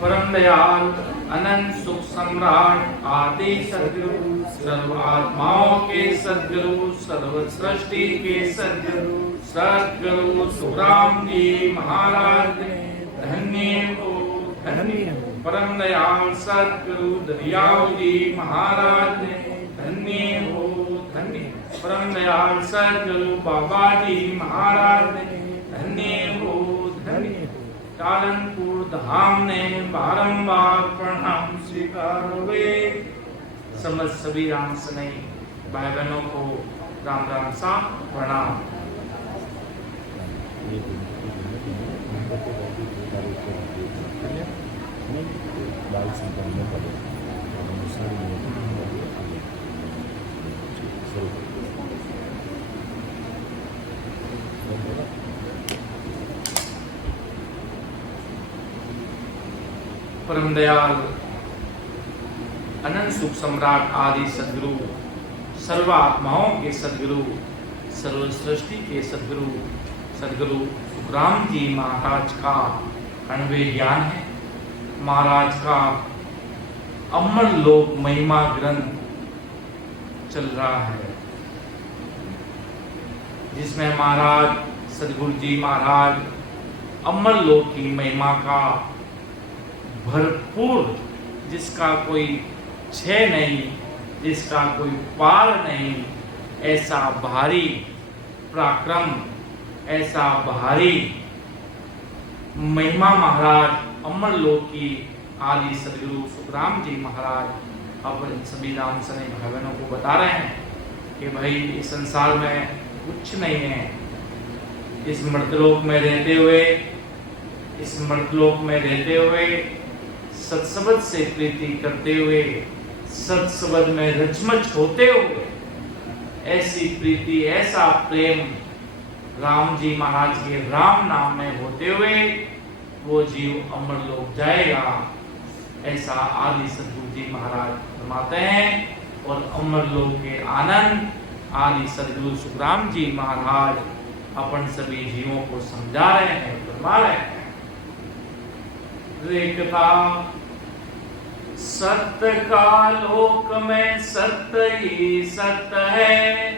परम दयाल अनंत सुख सम्राट आदि सदगुरु सर्व आत्माओं के सदगुरु सर्व सृष्टि के सदगुरु सदगुरु सुखराम जी महाराज धन्य हो धन्य। परम दयाल सदगुरु दरियाव जी महाराज धन्य हो धन्य। परम दयाल सदगुरु बाबा जी महाराज धन्य हो धन्य। कालनपुर धाम ने बारंबार प्रणाम स्वीकार हुए। समस्त सभी राम सनई भाई बहनों को राम राम सा प्रणाम। परम दयाल अनंत सुख सम्राट आदि सदगुरु सर्व आत्माओं के सदगुरु सर्व सृष्टि के सदगुरु सदगुरु सुखराम जी महाराज का अणवे ज्ञान है। महाराज का अमर लोक महिमा ग्रंथ चल रहा है, जिसमें महाराज सदगुरु जी महाराज अमर लोक की महिमा का भरपूर, जिसका कोई क्षय नहीं, जिसका कोई पार नहीं, ऐसा भारी पराक्रम, ऐसा भारी महिमा महाराज अमर लोक की आदि सदगुरु सुखराम जी महाराज अपने सभी राम सने भाई बहनों को बता रहे हैं कि भाई इस संसार में कुछ नहीं है। इस मर्तलोक में रहते हुए, इस मर्तलोक में रहते हुए सत्सबद से प्रीति करते हुए, सत्सबद में रचमच होते हुए, ऐसी प्रीति ऐसा प्रेम राम जी महाराज के राम नाम में होते हुए वो जीव अमर लोक जाएगा, ऐसा आदि सदगुरु जी महाराज फरमाते हैं। और अमर लोक के आनंद आदि सदगुरु सुखराम जी महाराज अपन सभी जीवों को समझा रहे हैं, फरमा रहे हैं। रेखता सत्य का लोक में सत्य ही सत्य है,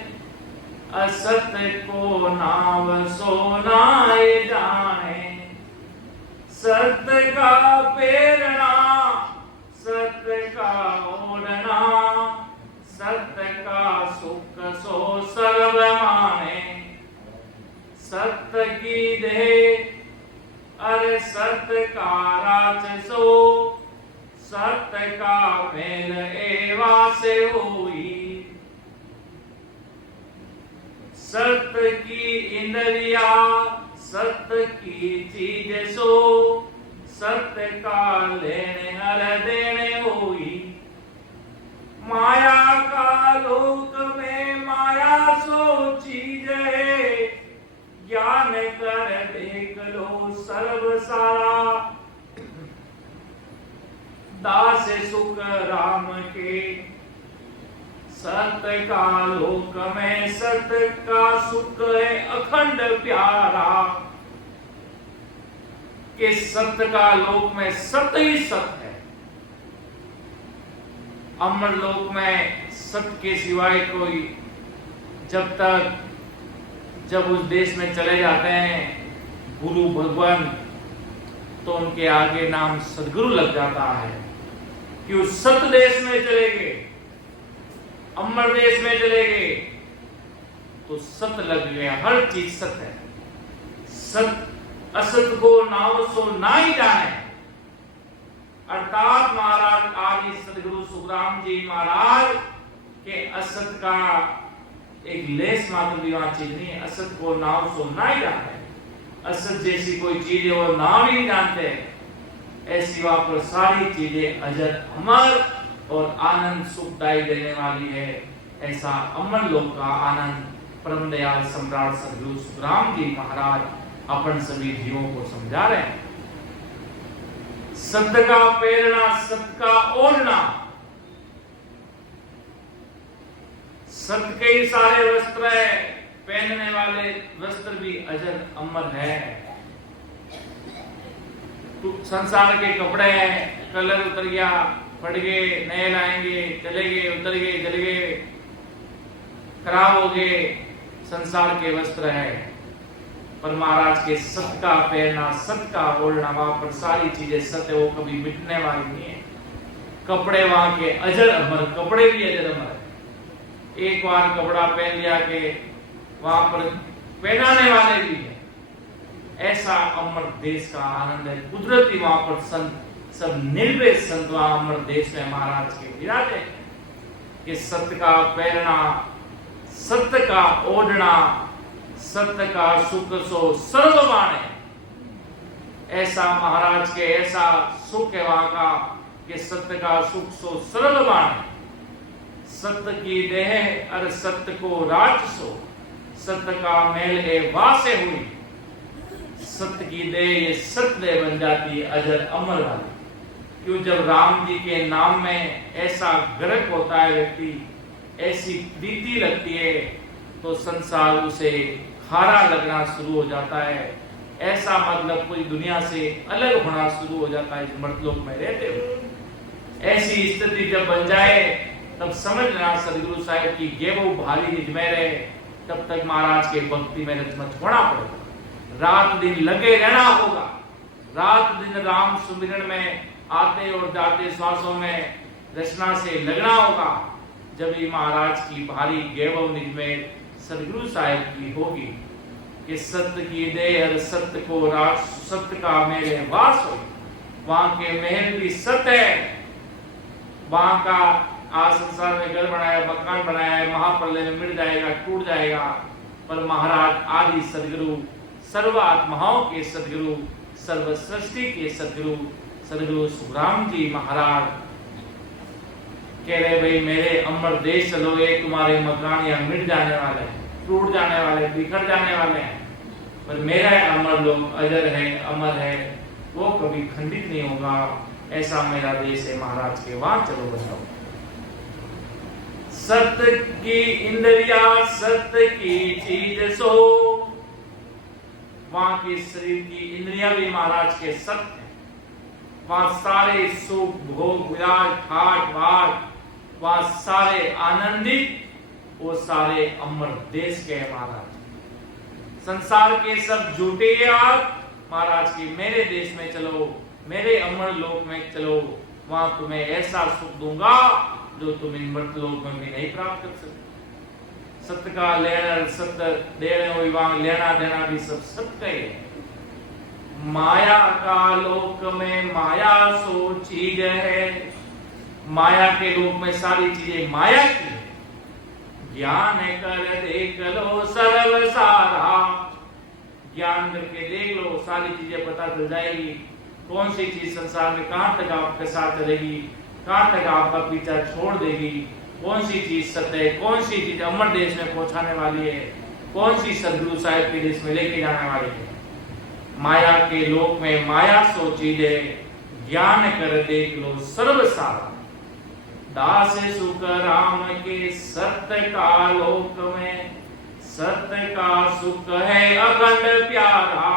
असत्य को नाव सोनाए जाने। सत्य का प्रेरणा सत्य का ओढ़ना, सत्य का सुख सो सर्व माने। सत्य की देह अरे सत्य का राजसो, सत्य का मेल एवा से हुई। सत्य की इंद्रिया सत्य की चीज सो, सत्य का लेने हर देने हुई। माया का लोक में माया सो चीज है, ज्ञान कर देख लो सर्व सारा। दास सुख राम के सत्य का लोक में सत्य का सुख है अखंड प्यारा। कि सत्य का लोक में सत्य ही सत्य है। अमर लोक में सत्य के सिवाय कोई, जब उस देश में चले जाते हैं गुरु भगवान, तो उनके आगे नाम सदगुरु लग जाता है कि उस सत्य देश में चले गए, अमर देश में चले गए तो सत्य लग गया। हर चीज सत्य है। सत्य असत को नाव सो ना ही जाने, अर्थात महाराज आदि सदगुरु सुखराम जी महाराज के असत का एक लेस मात्र भी वहां चीज नहीं है। असत को नाव सो ना ही जाने, असत जैसी कोई चीज है वो नाम ही नहीं जानते, ऐसी वहां पर सारी चीजें अजर अमर और आनंद सुखदायी देने वाली है। ऐसा अमर लोक का आनंद परम दयाल सम्राट सदगुरु सुखराम जी महाराज अपन सभी जीवों को समझा रहे हैं। सत्य का प्रेरणा सत्य का ओढ़ना, सत्य के ही सारे वस्त्र है, पहनने वाले वस्त्र भी अजर अमर है। संसार के कपड़े हैं, कलर उतर गया, फट गए, नए लाएंगे, चले गए, उतर गए, जल गए, खराब हो गए, संसार के वस्त्र है। पर महाराज के सत का पहनना, सत का ओढ़ना, वहां पर सारी चीजें सत्य, वो कभी मिटने वाली नहीं है। कपड़े वहां के अजर अमर, कपड़े भी अजर अमर है। एक बार कपड़ा पहन लिया के वहां पर पहनाने वाले भी है। ऐसा अमर देश का आनंद है। कुदरती वहां पर संत, सब निर्भय संत वहां अमर देश में महाराज के विराजे कि सत्य का पहनना, सत्य का ओढ़ना, सत्य का सुख सो सर्वमाण है। ऐसा महाराज के ऐसा सुख है वहां का कि सत्य का सुख सो सर्वमाण है। सत्य की देह अर सत्य को राज सो, सत्य का मेल है वासे हुई। सत्य की देह ये सत्य देह बन जाती है, अजर अमर वाली। क्यों? जब राम जी के नाम में ऐसा गर्क होता है व्यक्ति, ऐसी प्रीति लगती है, तो संसार उसे खारा लगना शुरू हो जाता है। ऐसा मतलब कोई दुनिया से अलग होना शुरू हो जाता है जो मर्तलोक में रहते हुए। ऐसी स्थिति जब बन जाए तब समझ लेना सदगुरु साहिब की ये वो भारी निज में रहे, तब तक महाराज के भक्ति में रचमच होना पड़ेगा। रात दिन लगे रहना होगा। रात दिन राम सुमिरन में आते और जाते श्वासों में रचना से लगना होगा। जब ही महाराज की भारी गैवव निज में सदगुरु साहिब की होगी कि सत्य की देह और सत्य को राज, सत्य का मेरे वास हो। वहां के महल भी सत्य है। वहां का आज संसार में घर बनाया, मकान बनाया है, महाप्रलय में मिट जाएगा, टूट जाएगा। पर महाराज आदि सदगुरु, सर्व आत्माओं के सदगुरु, सर्व सृष्टि के सदगुरु, सदगुरु सुखराम जी महाराज कह रहे भाई मेरे अमर देश चलो, ये तुम्हारे मकान यहाँ मिट जाने वाले हैं, टूट जाने वाले, बिखर जाने वाले हैं, पर मेरा अमर लोक अजर है, अमर है, वो कभी खंडित नहीं होगा। ऐसा मेरा देश है महाराज के, वहां चलो बताओ। सत्य की इंद्रिया, सत्य की चीज सो, वहां के शरीर की इंद्रिया भी महाराज के सत्य है। वहां सारे सुख भोग विराज ठाट बाट, वहां सारे आनंदित, वो सारे अमर देश के महाराज। संसार के सब झूठे यार महाराज की मेरे देश में चलो, मेरे अमर लोक में चलो, वहां तुम्हें ऐसा सुख दूंगा जो तुम इन मर्त लोक में भी नहीं प्राप्त कर सकते। सत्य का लेना, सत्य देने हुई, वहां लेना देना भी सब सत्य है। माया का लोक में माया सो चीज है। माया के लोक में सारी चीजें माया की है। ज्ञान कर देख लो सर्व सारा, ज्ञान करके देख लो, सारी चीजें पता चल जाएगी। कौन सी चीज संसार में कहां तक आपके साथ चलेगी, कहां तक आपका पीछा छोड़ देगी, कौन सी चीज सत्य है, कौन सी चीज अमर देश में पहुंचाने वाली है, कौन सी सदगुरु साहिब के देश में लेके जाने वाली है। माया के लोक में माया सो चीज है, ज्ञान कर देख लो सर्व सारा। दास सुख राम के सत्य का लोक में, सत्य का सुख है अखंड प्यारा।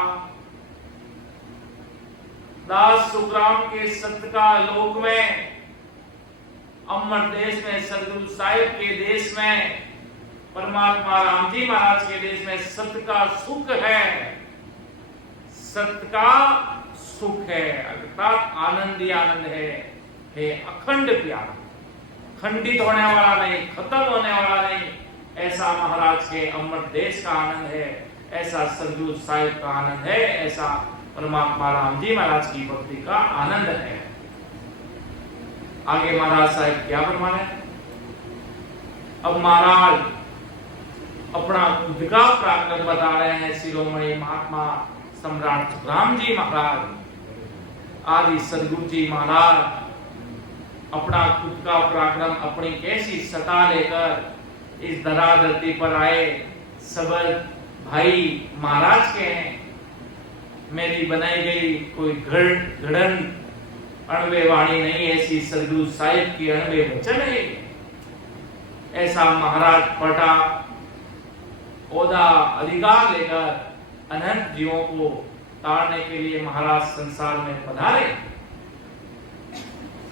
दास सुख राम के सत्य का लोक में, अमर देश में, सदगुरु साहिब के देश में, परमात्मा राम जी महाराज के देश में सत्य का सुख है। सत्य का सुख है अर्थात आनंद ही आनंद है अखंड प्यारा, खंडित होने वाला नहीं, खत्म होने वाला नहीं। ऐसा महाराज के अमर देश का आनंद है, ऐसा सदगुरु साहिब का आनंद है, ऐसा परमात्मा राम जी महाराज की भक्ति का आनंद है। आगे महाराज साहिब क्या फरमाने? अब महाराज अपना खुद का पराक्रम बता रहे हैं। शिरोमणि महात्मा सम्राट सुखराम जी महाराज, आदि सदगुरु जी महाराज अपना खुद का पराक्रम, अपनी कैसी सत्ता लेकर इस धरा धरती पर आए। सबल भाई महाराज के हैं। मेरी बनाई गई कोई घड़न अणवे वाणी नहीं, ऐसी सदगुरु साहिब की अणवे वचन है। ऐसा महाराज पटा ओदा अधिकार लेकर अनंत जीवों को तारने के लिए महाराज संसार में पधारे।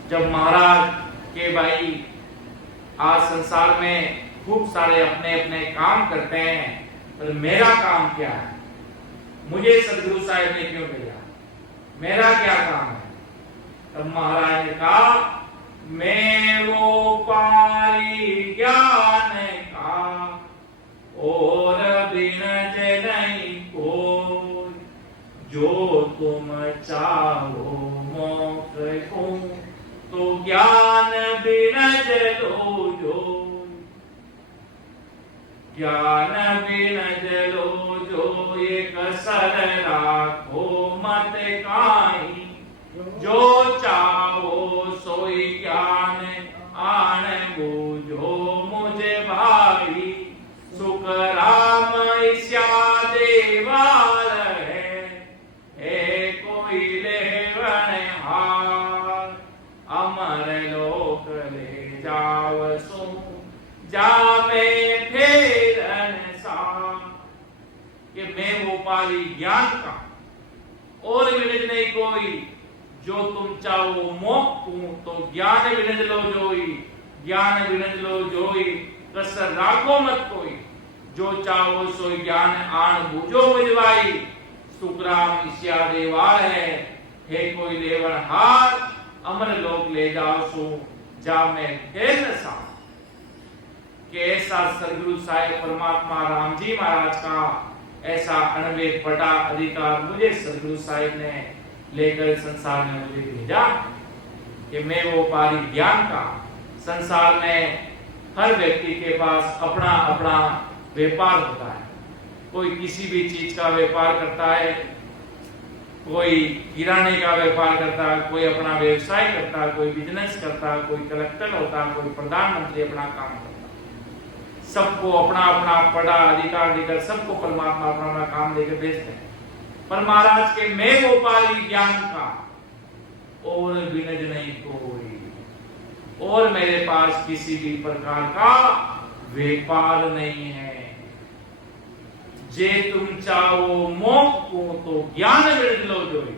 जब महाराज के भाई आज संसार में खूब सारे अपने अपने काम करते हैं, पर मेरा काम क्या है? मुझे सदगुरु साहिब ने क्यों भेजा? मेरा क्या काम है? तब महाराज ने कहा, मैं वो पारी ज्ञान का और बिनज नहीं कोई, जो तुम चाहो मोक्ष को तो ज्ञान बिनज लो जो, ज्ञान बिनज लो जो, एक सर राखो मत काई, जो चाहो सोई ज्ञान आन बूझो मुझे भाई, सुख राम ईश्या देवाल है कोई लेवन हार, अमर लोक ले जाव सो जामे फेरन सा। कि मैं वो पाली ज्ञान का और विनज नहीं कोई, जो तुम चाहो मोक्ष तो ज्ञान विनज लो जोई, ज्ञान विनज लो जोई, कसर राखो मत कोई, जो चाहो सोई ज्ञान आन बूझो मुझवाई, सुखराम ईश्या देवाल है कोई लेवन हार, अमर लोक ले जाओ सो जा मैं फेर न सा। कि ऐसा सदगुरु साहिब परमात्मा राम जी महाराज का ऐसा अनवेद बड़ा अधिकार मुझे सदगुरु साहिब ने लेकर संसार में मुझे भेजा, कि मैं वो पारी ज्ञान का। संसार में हर व्यक्ति के पास अपना अपना व्यापार होता है, कोई किसी भी चीज का व्यापार करता है, कोई किराने का व्यापार करता है, कोई अपना व्यवसाय करता है, कोई बिजनेस करता है, कोई कलेक्टर होता है, कोई प्रधानमंत्री अपना काम करता है। सबको अपना अपना बड़ा अधिकार देकर सबको परमात्मा अपना अपना काम देकर भेजते हैं। पर महाराज के मैं वो पाली ज्ञान का और विनज नहीं कोई, और मेरे पास किसी भी प्रकार का व्यापार नहीं है। जे तुम चाहो मोक्ष को तो ज्ञान विनज लो जोई,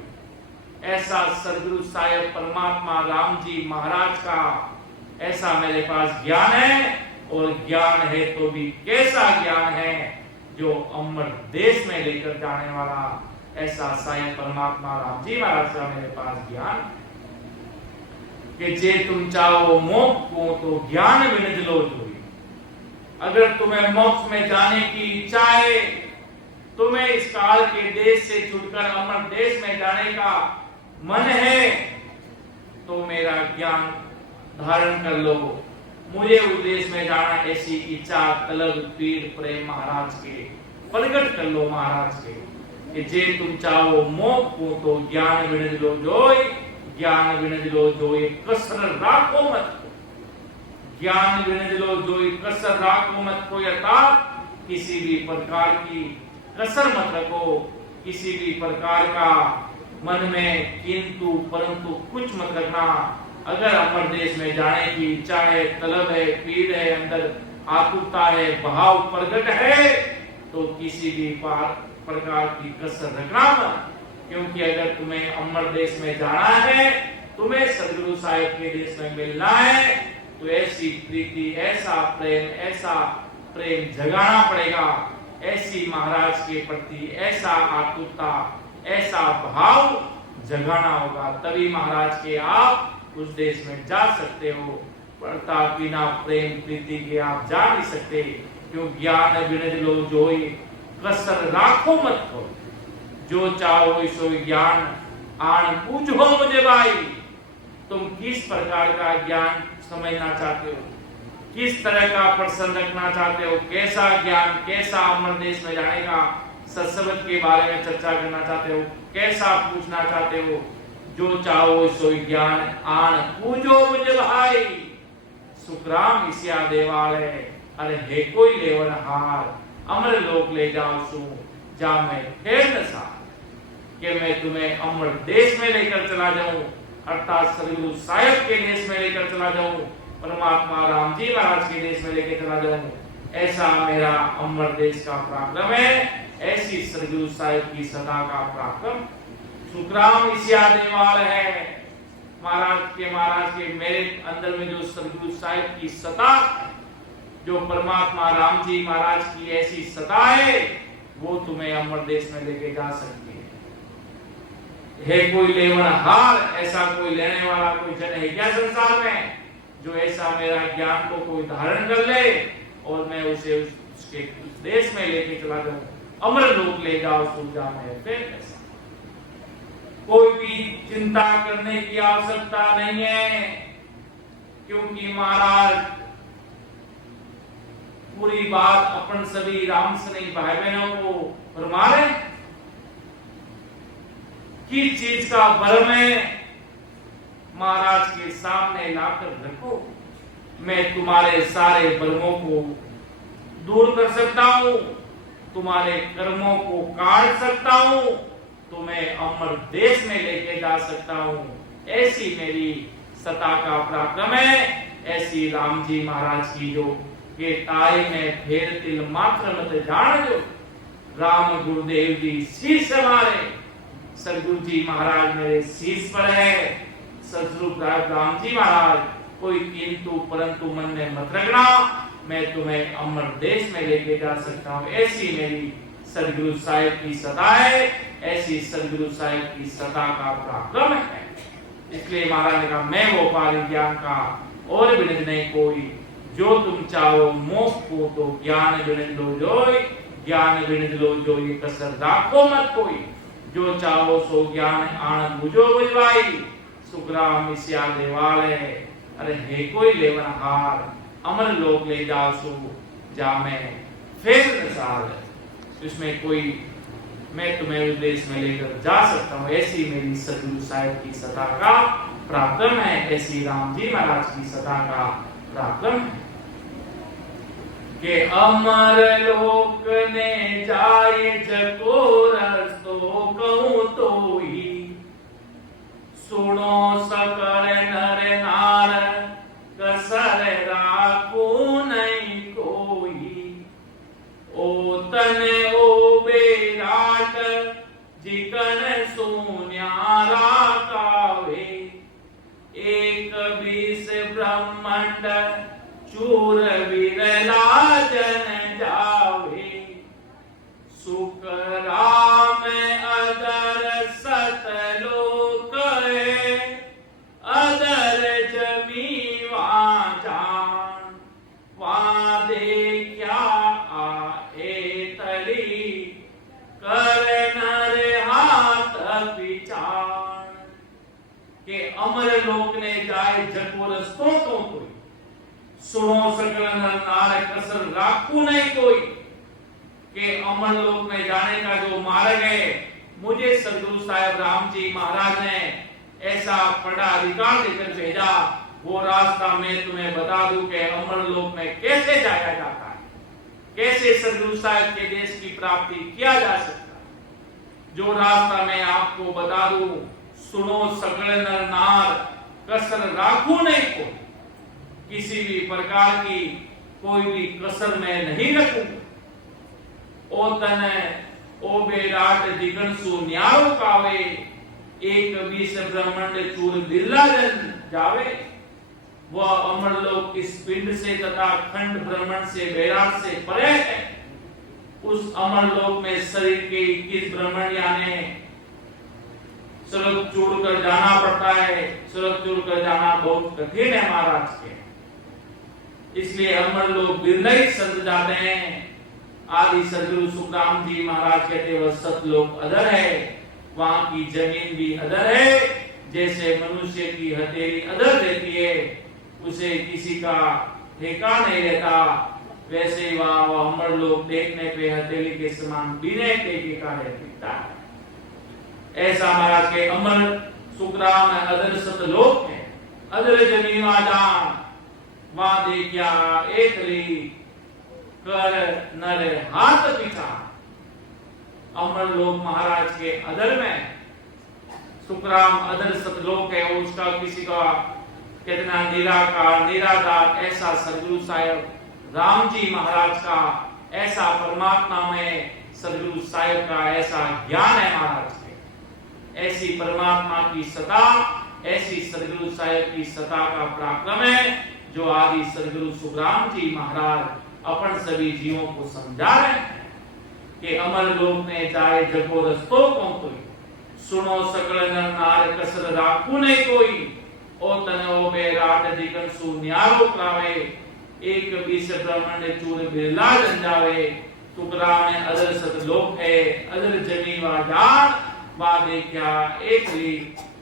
ऐसा सदगुरु साहिब परमात्मा राम जी महाराज का ऐसा मेरे पास ज्ञान है। और ज्ञान है तो भी कैसा ज्ञान है, जो अमर देश में लेकर जाने वाला ऐसा साहिब परमात्मा राम जी महाराज का मेरे पास ज्ञान। कि जे तुम चाहो मोक्ष को तो ज्ञान विनज लो जोई, अगर तुम्हें मोक्ष में जाने की इच्छा है, तुम्हें इस काल के देश से छूटकर अमर देश में जाने का मन है, तो मेरा ज्ञान धारण कर लो। मुझे उस देश में जाना ऐसी इच्छा तलब पीर प्रेम महाराज के प्रकट कर लो महाराज के। कि जे तुम चाहो मोक्ष को तो ज्ञान विनज लो जोई, ज्ञान विनज लो जोई, कसर राखो मत को, ज्ञान विनज लो जोई, कसर राखो मत को, अर्थात किसी भी प्रकार की कसर मत रखो, किसी भी प्रकार का मन में किंतु परंतु कुछ मत रखना। अगर अमर देश में जाने की इच्छा है, तलब है, पीड़ है, अंदर आतुरता है, भाव प्रकट है, तो किसी भी प्रकार की कसर रखना मत। क्योंकि अगर तुम्हें अमर देश में जाना है, तुम्हें सदगुरु साहिब के देश में मिलना है, तो ऐसी प्रीति, ऐसा प्रेम जगाना पड़ेगा, ऐसी महाराज के प्रति ऐसा आतुरता, ऐसा भाव जगाना होगा, तभी महाराज के आप उस देश में जा सकते हो। अर्थात बिना प्रेम प्रीति के आप जा नहीं सकते। क्यों? ज्ञान विनज लो जोई, कसर राखो मत को, जो चाहो सो ज्ञान आन पूछो मुझे भाई। तुम किस प्रकार का ज्ञान समझना चाहते हो, किस तरह का प्रश्न रखना चाहते हो, कैसा ज्ञान, कैसा अमर देश में जाने का सत्संग के बारे में चर्चा करना चाहते हो, कैसा पूछना चाहते हो, जो चाहो सो ज्ञान आन पूजो मुझे भाई। सुखराम ईश्या देवाल है, अरे हे कोई लेवन हार, अमर लोक ले जाओ सू जा मैं फेर न सा। कि मैं तुम्हें अमर देश में लेकर चला जाऊं, अर्थात सदगुरु साहिब के देश में लेकर चला जाऊं, परमात्मा राम जी महाराज के देश में लेकर चला जाऊं। ऐसा मेरा अमर देश का पराक्रम है, ऐसी सदगुरु साहिब की सदा का पराक्रम। सुखराम इसिया देवाल है महाराज के मेरे अंदर में जो सदगुरु साहिब की सता है, जो परमात्मा राम जी महाराज की ऐसी सता है, वो तुम्हें अमर देश में लेके जा सकती है। कोई लेवनहार, ऐसा कोई लेने वाला कोई जन है क्या संसार में, जो ऐसा मेरा ज्ञान को कोई धारण कर ले और मैं उसे उसके देश में लेके चला जाऊं, अमर लोक ले जाओ सूझा में। फिर ऐसा कोई भी चिंता करने की आवश्यकता नहीं है, क्योंकि महाराज पूरी बात अपन सभी राम सनी भाई बहनों को फरमा रहे। किस चीज का भरम है महाराज के सामने लाकर रखो, मैं तुम्हारे सारे भरमों को दूर कर सकता हूं, तुम्हारे कर्मों को काट सकता हूं, तुम्हें अमर देश में लेके जा सकता हूं। ऐसी मेरी सता का पराक्रम है। ऐसी राम जी महाराज की जो के ताई में फेर तिल मात्र मत जान जो, राम गुरुदेव जी शीश हमारे, सदगुरु जी महाराज मेरे शीश पर है। सदरूप राम जी महाराज, कोई किंतु परंतु मन में मत रखना, मैं तुम्हें अमर देश में लेके जा सकता हूं। ऐसी मेरी सदगुरु साहिब की सदा है, ऐसी सदगुरु साहिब की सदा का पराक्रम है। इसलिए महाराज ने कहा, मैं वो पारी ज्ञान का और विनित नहीं कोई, जो तुम चाहो मोक्ष को तो ज्ञान विनित लो जोई, ज्ञान विनित लो जो ये कसर राखो मत कोई, जो चाहो सो ज्ञान आनंद बुझो बुझवाई, सुखराम इसिया देवाल है। अरे हे कोई लेवनहार, अमर लोक ले जाओ सो जा में फिर मिसाल है, इसमें कोई मैं तुम्हें उस देश में लेकर जा सकता हूँ। ऐसी मेरी सदगुरु साहिब की सदा का पराक्रम है, ऐसी राम जी महाराज की सदा का पराक्रम है। के अमर लोक ने जाए जकोरस तो कहूं तो ही, सुनो सकल नर नार कसर राखू नहीं कोई, ओ तन ओ बेराट जिकन सुन्यारा कावे, एक बीस ब्रह्मांड चूर विरला जन जावे, सुख राम अदर सतलोक है, अदर जमी जान, वहां देखा आए तली कर नर हाथ पिछान। के अमर लोक ने जाए जकोरस तो कोई, सुनो सकल नर नार कसर राखू नहीं कोई। के अमर लोक में जाने का जो मार्ग है, मुझे सदगुरु साहिब राम जी महाराज ने ऐसा बड़ा अधिकार देकर भेजा, वो रास्ता मैं तुम्हें बता दूं कि अमर लोक में कैसे जाया जाता है, कैसे सदगुरु साहिब के देश की प्राप्ति किया जा सकता है। जो रास्ता मैं आपको बता दूं, सुनो सकल नर नार कसर राखू नहीं कोई, किसी भी प्रकार की कोई भी कसर में नहीं रखूंगा। ओ तन ओ बेराट दिगन सु न्यारो कावे, एक बीस ब्रह्मांड चूर बिरला जन जावे। वह अमर लोक इस पिंड से तथा खंड ब्रह्मांड से बेराट से परे है। उस अमर लोक में शरीर के 21 ब्रह्मांड यानी सुरग चूड़ कर जाना पड़ता है। सुरग चूड़ कर जाना बहुत कठिन है महाराज के, इसलिए अमर लोग बिरले संत जाते हैं। आदि सदगुरु सुखराम जी महाराज कहते वह सतलोक अदर है, वहां की जमीन भी अदर है। जैसे मनुष्य की हथेली अदर रहती है, उसे किसी का ठेका नहीं रहता, वैसे ही वहां वह अमर लोग देखने पे हथेली के समान बिना टेके का दिखता है। ऐसा महाराज के अमर सुखराम अदर सतलोक है। अदर जमीन जान वहां देखिया एक ली कर नर हाथ पिछा। अमर लोक महाराज के अदर में सुखराम अदर सतलोक है, उसका किसी का कितना निराकार निराधार ऐसा सदगुरु साहिब राम जी महाराज का ऐसा परमात्मा में सदगुरु साहिब का ऐसा ज्ञान है महाराज के, ऐसी परमात्मा की सत्ता, ऐसी सदगुरु साहिब की सत्ता का पराक्रम है जो आदि सदगुरु सुखराम जी महाराज अपन सभी जीवों को समझा रहे हैं कि अमर लोक ने जाए जगो रस्तो को कोई, सुनो सकल नर नार कसर राखू नहीं कोई, ओ तन ओ बे रात दिगन सु न्यारो करावे, एक बीस ब्राह्मण चूर बिरला जंजावे, टुकड़ा में अदर सतलोक है, अदर जमी वा जान, वा देखा एक ली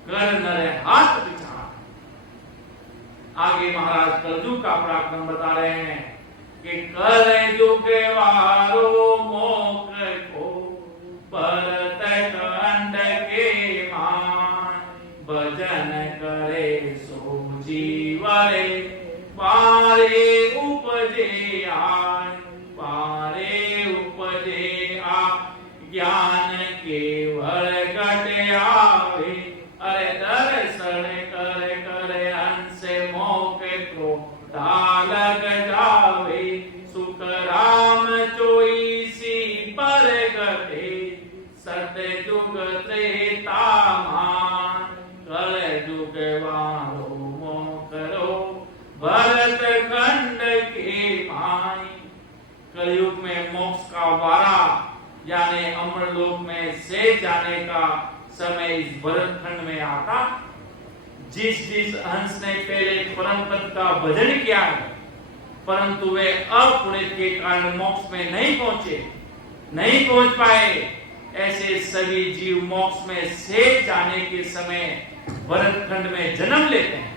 कर नर हाथ बिछा। आगे महाराज कलयुग का पराक्रम बता रहे हैं कि कलयुग वारो मोक को भरत खंड के मान, भजन करे सो जीवरे, पारे उपजे आय, पारे उपजे आ, ज्ञान केवल घट आवे, अरे दर्शन कर कर हंस मोक को डालक जावे, सुख राम चोई सी पर गटे, सतयुग त्रेता मान, कल युग वारो मोकरो भरत खंड के माई। कलयुग में मोक्ष का वारा यानी अमरलोक में से जाने का समय इस भरत खंड में आता। जिस जिस हंस ने पहले परम पद का भजन किया है परंतु वे अपुण्य के कारण मोक्ष में नहीं पहुंचे, नहीं पहुंच पाए, ऐसे सभी जीव मोक्ष में से जाने के समय भरत खंड में जन्म लेते हैं।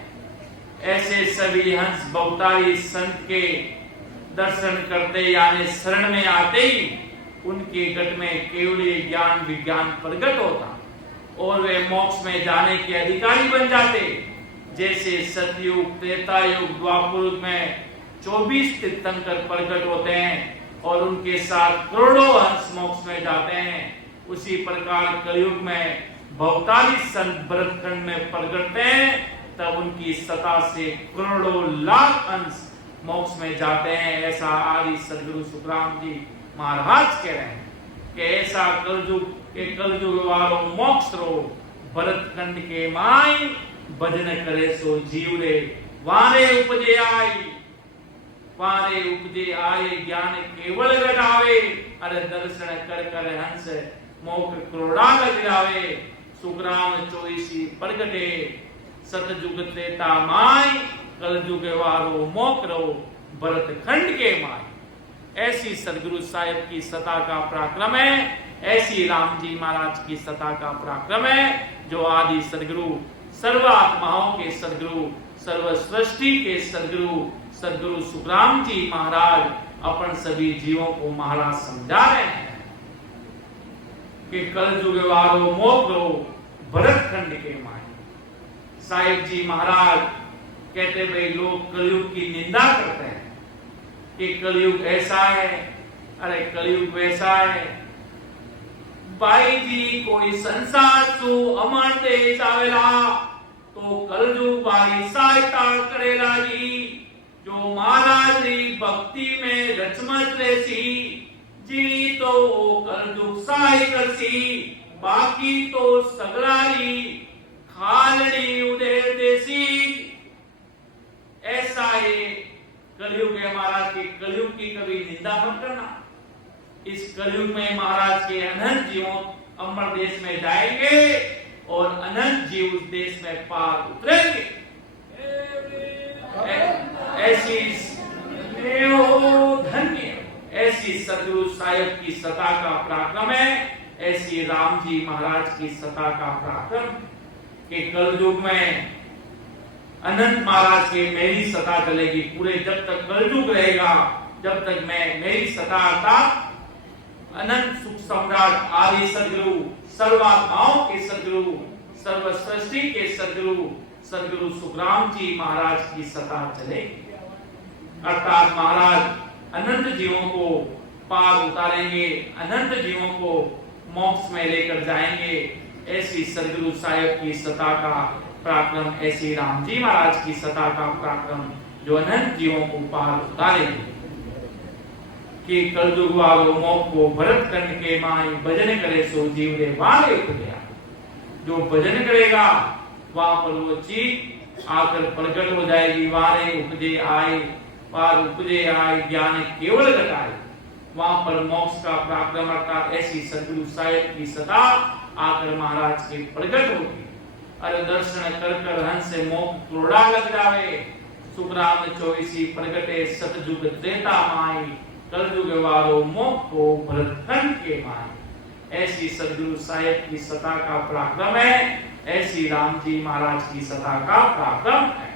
ऐसे सभी हंस बहुतारी संत के दर्शन करते यानी शरण में आते ही उनके गट में केवल ज्ञान विज्ञान प्रकट होता और वे मोक्ष में जाने के अधिकारी बन जाते। जैसे सतयुग, त्रेता युग, द्वापर युग में 24 तीर्थंकर प्रकट होते हैं और उनके साथ करोड़ों हंस मोक्ष में जाते हैं, उसी प्रकार कलयुग में बहुतारी संत भरतखंड में प्रकटते हैं, तब उनकी सत्ता से करोड़ों लाख अंश मोक्ष में जाते हैं। ऐसा आदि सदगुरु सुखराम जी महाराज कह रहे हैं कि ऐसा कलयुग वालो मोक्ष रो, भरतखंड के माई, भजन करे सो जीव रे, वारे उपजे आई, वारे उपजे आए, ज्ञान केवल घटावे, अरे दर्शन कर कर हंस मोक क्रोड़ा लग जावे, सुखराम चोईसी प्रगटे, सतयुग त्रेता माई, कलयुग वारो मोक रो, भरतखंड के माई। ऐसी सदगुरु साहिब की सत्ता का पराक्रम है, ऐसी राम जी महाराज की सत्ता का पराक्रम है जो आदि सदगुरु, सर्व आत्माओं के सदगुरु, सर्व सृष्टि के सदगुरु, सदगुरु सुखराम जी महाराज अपन सभी जीवों को महाराज समझा रहे हैं कि कलयुग वारो मोक रो, भरतखंड के माई। साहिब जी महाराज कहते भाई लोग कलयुग की निंदा करते हैं कि कलयुग ऐसा है, अरे कलयुग वैसा है। भाई जी कोई संसार सु अमर देश आवेला तो कलयुग भाई सहायता करेला जी, जो महाराज री भक्ति में रचमच रेसी जी तो कलयुग सहाय करसी, बाकी तो सगलारी खालड़ी उधेर देसी। ऐसा है कलयुग है महाराज के, कलयुग की कभी निंदा मत करना। इस कलयुग में महाराज के अनंत जीवों अमर देश में जाएंगे और अनंत जीव उस देश में पार उतरेंगे। ऐसी धन्य ऐसी सदगुरु साहिब की सत्ता का पराक्रम है, ऐसी राम जी महाराज की सत्ता का पराक्रम कि कलयुग में अनंत महाराज के मेरी सत्ता चलेगी पूरे, जब तक कलयुग रहेगा, जब तक मैं मेरी सत्ता आता, अनंत सुख सम्राट आदि सदगुरु, सर्वात्माओं के सदगुरु, सर्व सृष्टि के सदगुरु, सदगुरु सुखराम जी महाराज की सत्ता चलेगी। अर्थात महाराज अनंत जीवों को पार उतारेंगे, अनंत जीवों को मोक्ष में लेकर जाएंगे। ऐसी सदगुरु साहिब की सत्ता का पराक्रम, ऐसी राम जी महाराज की सत्ता का पराक्रम जो अनंत जीवों को पार उतारेंगे। कि कलयुग वालो मोह को भरत खंड के माई भजन करे सो जीव रे वाले उपजया। जो भजन करेगा वहां पर वो चीज आकर प्रकट हो जाएगी। वारे उपजे आए पार उपजे आए ज्ञान केवल घटाए। वहां पर मोक्ष का पराक्रम अर्थात ऐसी सद्गुरु साहिब की सता आकर महाराज के प्रकट होगी। अरे दर्शन कर कर हंस मोह तोड़ा लग जावे। सुखराम 24 प्रगटे सतयुग त्रेता माई। कलयुग वालो मोह को भरत खंड के माई। ऐसी सदगुरु साहिब की सता का पराक्रम है। ऐसी राम जी महाराज की सता का पराक्रम है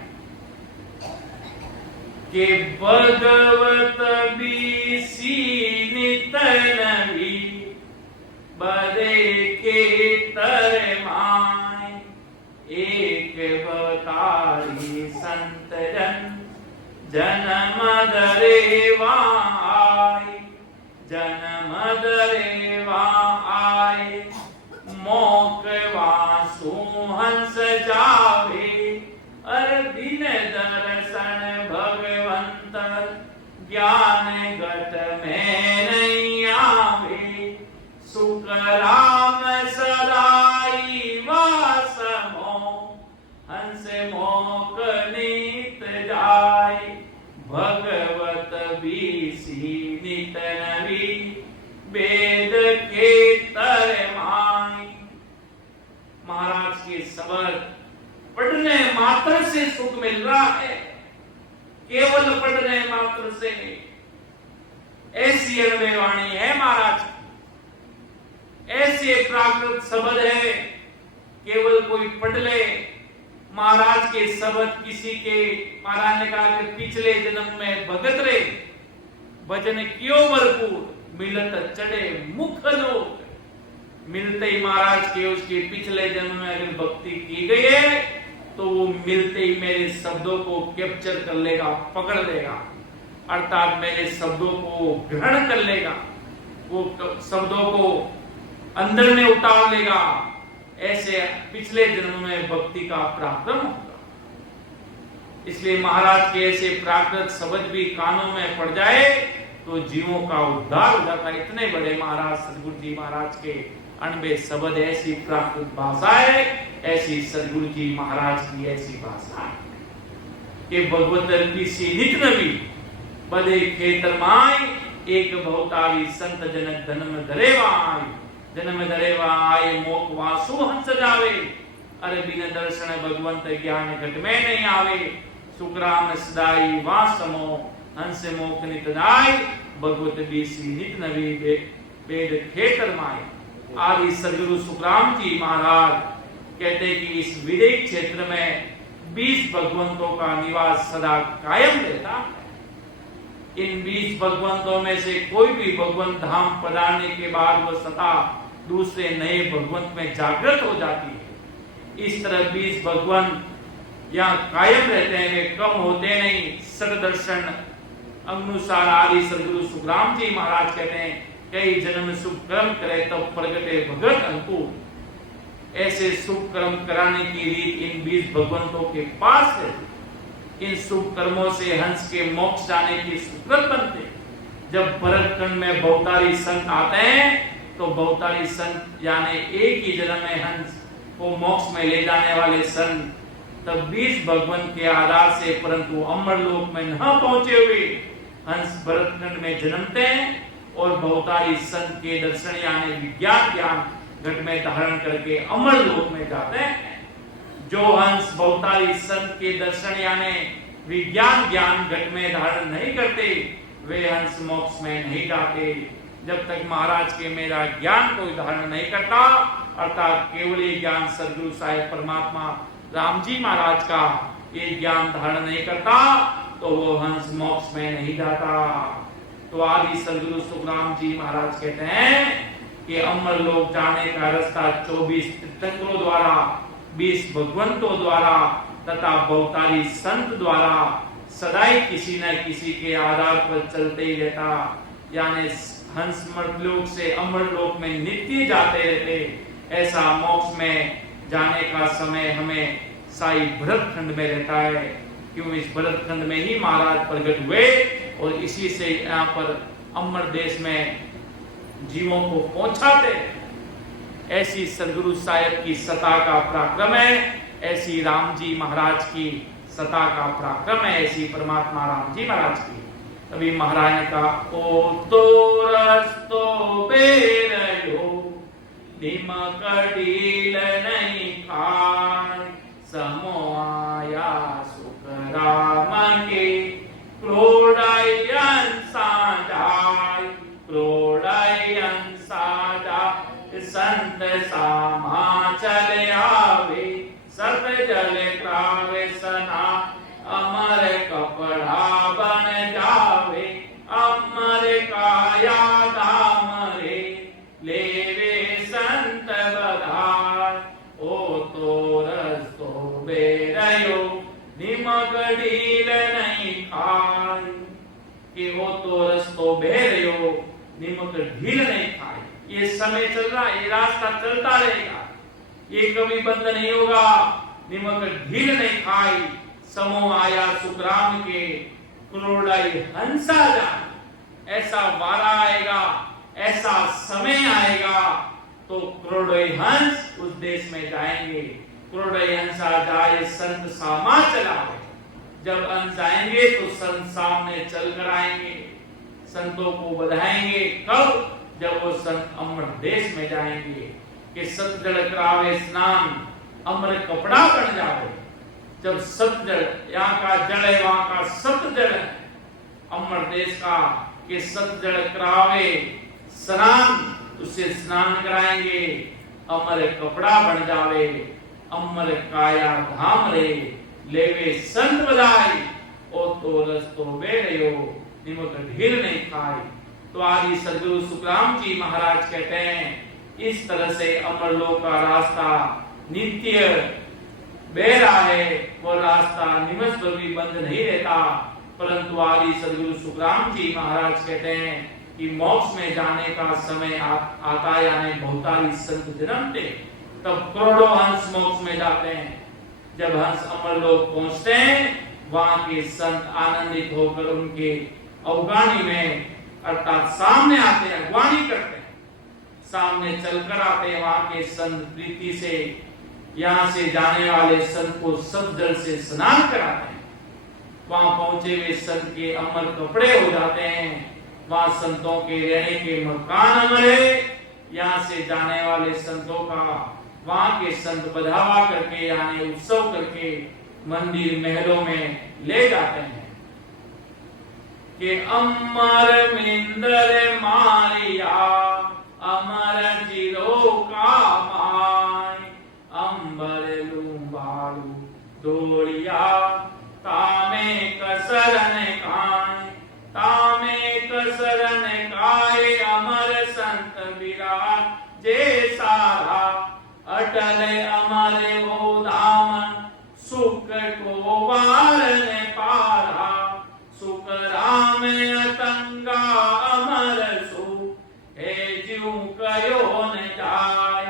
कि भगवत बीसी नित नवी बदे के तर माय। एक बतारी संत जन्म दरेवा आय। जन्म दरेवा आय मोक वासु हंस जावे। अर दिन दर्शन भगवंत ज्ञान गत में नहीं आवे। सुख राम सदाई वास मोह हंस मोक नीत जाय। भगवत बीसी नित नवी वेद के तर माय। महाराज के शब्द पढ़ने मात्र से सुख मिल रहा है। केवल पढ़ने मात्र से। ऐसी अनवय वाणी है महाराज की। ऐसे प्राकृत शब्द है केवल कोई पढ़ ले। महाराज के शब्द किसी के महाराज ने कहा कि पिछले जन्म में भगत रे भजन क्यों भरपूर मिलत चढ़े मुख लोक। मिलते ही महाराज के उसके पिछले जन्म में अगर भक्ति की गई है तो वो मिलते ही मेरे शब्दों को कैप्चर कर लेगा, पकड़ लेगा। अर्थात मेरे शब्दों को ग्रहण कर लेगा। वो शब्दों को अंदर में उतार लेगा। ऐसे पिछले जन्म में भक्ति का पराक्रम होगा। इसलिए महाराज के ऐसे प्राकृत शब्द भी कानों में पड़ जाए तो जीवों का उद्धार हो जाता है। इतने बड़े महाराज सदगुरु जी महाराज के अनबे शब्द, ऐसी प्राकृत भाषा है। ऐसी सदगुरु जी महाराज की ऐसी भाषा है कि भगवत की नित नवी बदे खेतर माय। एक बहुतारी संत जनक जन्म धरेवा आय। जन्म धरेवा आय मोक वासु हंस जावे। अरे बिन दर्शन भगवंत ज्ञान घट में नहीं आवे। सुखराम सदाई वासमो हंस मोक नित जाय। भगवत बीसी नित नवी वेद खेतर माय। आदि सदगुरु सुखराम जी महाराज कहते कि इस विदेह क्षेत्र में 20 भगवंतों का निवास सदा कायम रहता है। इन 20 भगवंतों में से कोई भी भगवंत धाम पधारने के बाद वह सदा दूसरे नए भगवंत में जागृत हो जाती है। इस तरह 20 भगवंत यहाँ कायम रहते हैं, वे कम होते नहीं। सददर्शन अनुसार आदि सदगुरु सुखराम जी महाराज कहते हैं कई जन्म शुभ कर्म करे तो प्रगटे भगत अंकुर। ऐसे शुभ कर्म कराने की रीत इन 20 भगवंतों के पास है। इन शुभ कर्मों से हंस के मोक्ष जाने की सुकृत बनते। जब भरतखंड में बहुतारी संत आते हैं तो बहुतारी संत यानी एक ही जन्म में हंस को मोक्ष में ले जाने वाले संत तब 20 भगवंत के आधार से परंतु अमरलोक में न पहुंचे हुए हंस भरतखंड में जन्मते हैं और बहुतारी संत के दर्शन यानी विज्ञान ज्ञान घट में धारण करके अमर लोक में जाते हैं। जो हंस बहुतारी संत के दर्शन यानी विज्ञान ज्ञान घट में धारण नहीं करते वे हंस मोक्ष में नहीं जाते। जब तक महाराज के मेरा ज्ञान कोई धारण नहीं करता अर्थात केवल ज्ञान सदगुरु साहिब परमात्मा राम जी महाराज का ये ज्ञान धारण नहीं करता तो वो हंस मोक्ष में नहीं जाता। तो आदि सदगुरु सुखराम जी महाराज कहते हैं कि अमर लोक जाने का रास्ता 24 तीर्थंकरों द्वारा 20 भगवंतों द्वारा तथा बहुतारी संत द्वारा सदाई किसी न किसी के आधार पर चलते ही रहता। यानी हंस मर्तलोक से अमर लोक में नित्य जाते रहते। ऐसा मोक्ष में जाने का समय हमें साई भरतखंड में रहता है। क्यों इस भरतखंड में ही महाराज प्रकट हुए और इसी से यहाँ पर अमर देश में जीवों को पहुंचाते। ऐसी सदगुरु साहिब की सता का पराक्रम है, ऐसी राम जी महाराज की सता का पराक्रम है, ऐसी परमात्मा राम जी महाराज की। तभी महाराज ने कहा, ओ तो रस्तो बेरयो निमक ढील नहीं खाय, समो आया सुख राम के क्रोड़यन साजाय, क्रोड़यन साजाय संत सामा चले आवे, सर्व जल क्रावे सना अमर कपड़ा बन जावे, अमर काया धाम रे लेवे संत बधाय, ओ तो रस्तो बेरयो निमक ढील नहीं खाय, कि ओ तो रस्तो बेरयो निमक ढील नहीं खाए। ये समय चल रहा है, ये रास्ता चलता रहेगा, ये कभी बंद नहीं होगा। निमक ढील नहीं खाई, समो आया सुखराम के क्रोड़ाई हंसा जाए। ऐसा वारा आएगा, ऐसा समय आएगा तो क्रोड़ई हंस उस देश में जाएंगे। क्रोड़ई हंसा जाए संत सामा चलावे, जब हंस जाएंगे तो संत सामने चल कर आएंगे, संतों को बधाएंगे। कब? जब वो संत अमर देश में जाएंगे कि सत जल करावे स्नान अमर कपड़ा बन जावे। जब सत जल, यहाँ का जल है वहां का सत जल है, अमर देश का, कि सत जल करावे स्नान, उससे स्नान कराएंगे, अमर कपड़ा बन जावे, अमर काया धाम रे लेवे संत बधाई, ओ तो रस्तो बेरयो निमक ढील नहीं खाई। तो आदि सदगुरु सुखराम जी महाराज कहते हैं, इस तरह से अमरलोक का रास्ता नित्य बह रहा है, वो रास्ता निमिष भर भी बंद नहीं रहता। परंतु आदि सदगुरु सुखराम जी महाराज कहते हैं कि मोक्ष में जाने का समय आता, यानी बहुतारी संत जन्मते, तब करोड़ों हंस मोक्ष में जाते हैं। जब हंस अमरलोक पहुंचते हैं, वहां के संत आनंदित होकर उनके अवगानी में, अर्थात सामने आते हैं, अगवानी करते हैं, सामने चलकर आते हैं। वहां के संत प्रीति से यहाँ से जाने वाले संत को सब जल से स्नान कराते हैं। वहां पहुंचे हुए संत के अमर कपड़े हो जाते हैं। वहां संतों के रहने के मकान अमर है। यहाँ से जाने वाले संतों का वहां के संत बधावा करके, यानी उत्सव करके मंदिर महलों में ले जाते हैं कि अमर मिंदर मारिया अमर जिरो का माय, अंबर लूंबाड़ू दौड़िया तामे कसरन काय, तामे कसरन काय अमर संत विराट जे सारा, अटल अमर वो धाम सुख को वारन पारा, सुख राम अतंगा अमर सु हे जीव कयो न जाय,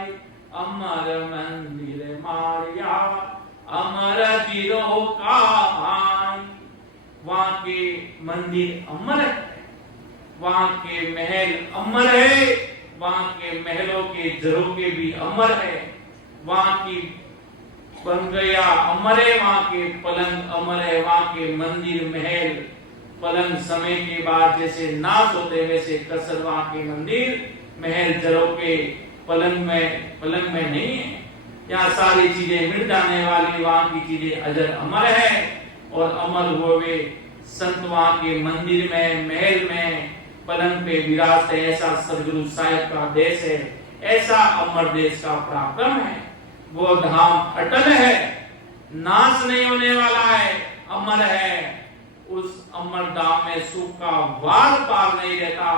अमर मंदिर मारिया अमर जिरो का भाई। वहां के मंदिर अमर है, वहां के महल अमर है, वहां के महलों के झरोखे भी अमर है, वहां की बनगया अमर है, वहां के पलंग अमर है, वहां के मंदिर महल पलंग समय के बाद जैसे नाश होते वैसे कसर वहां के मंदिर महल झरोखे पलंग में नहीं है। यहाँ सारी चीजें मिट जाने वाली, वहां की चीजें अजर अमर है। और अमर हुए संत वहां के मंदिर में महल में पलंग पे विराजते। ऐसा सदगुरु साहिब का देश है, ऐसा अमर देश का पराक्रम है। वो धाम अटल है, नाश नहीं होने वाला है, अमर है। उस अमर धाम में सुख का वार पार नहीं रहता।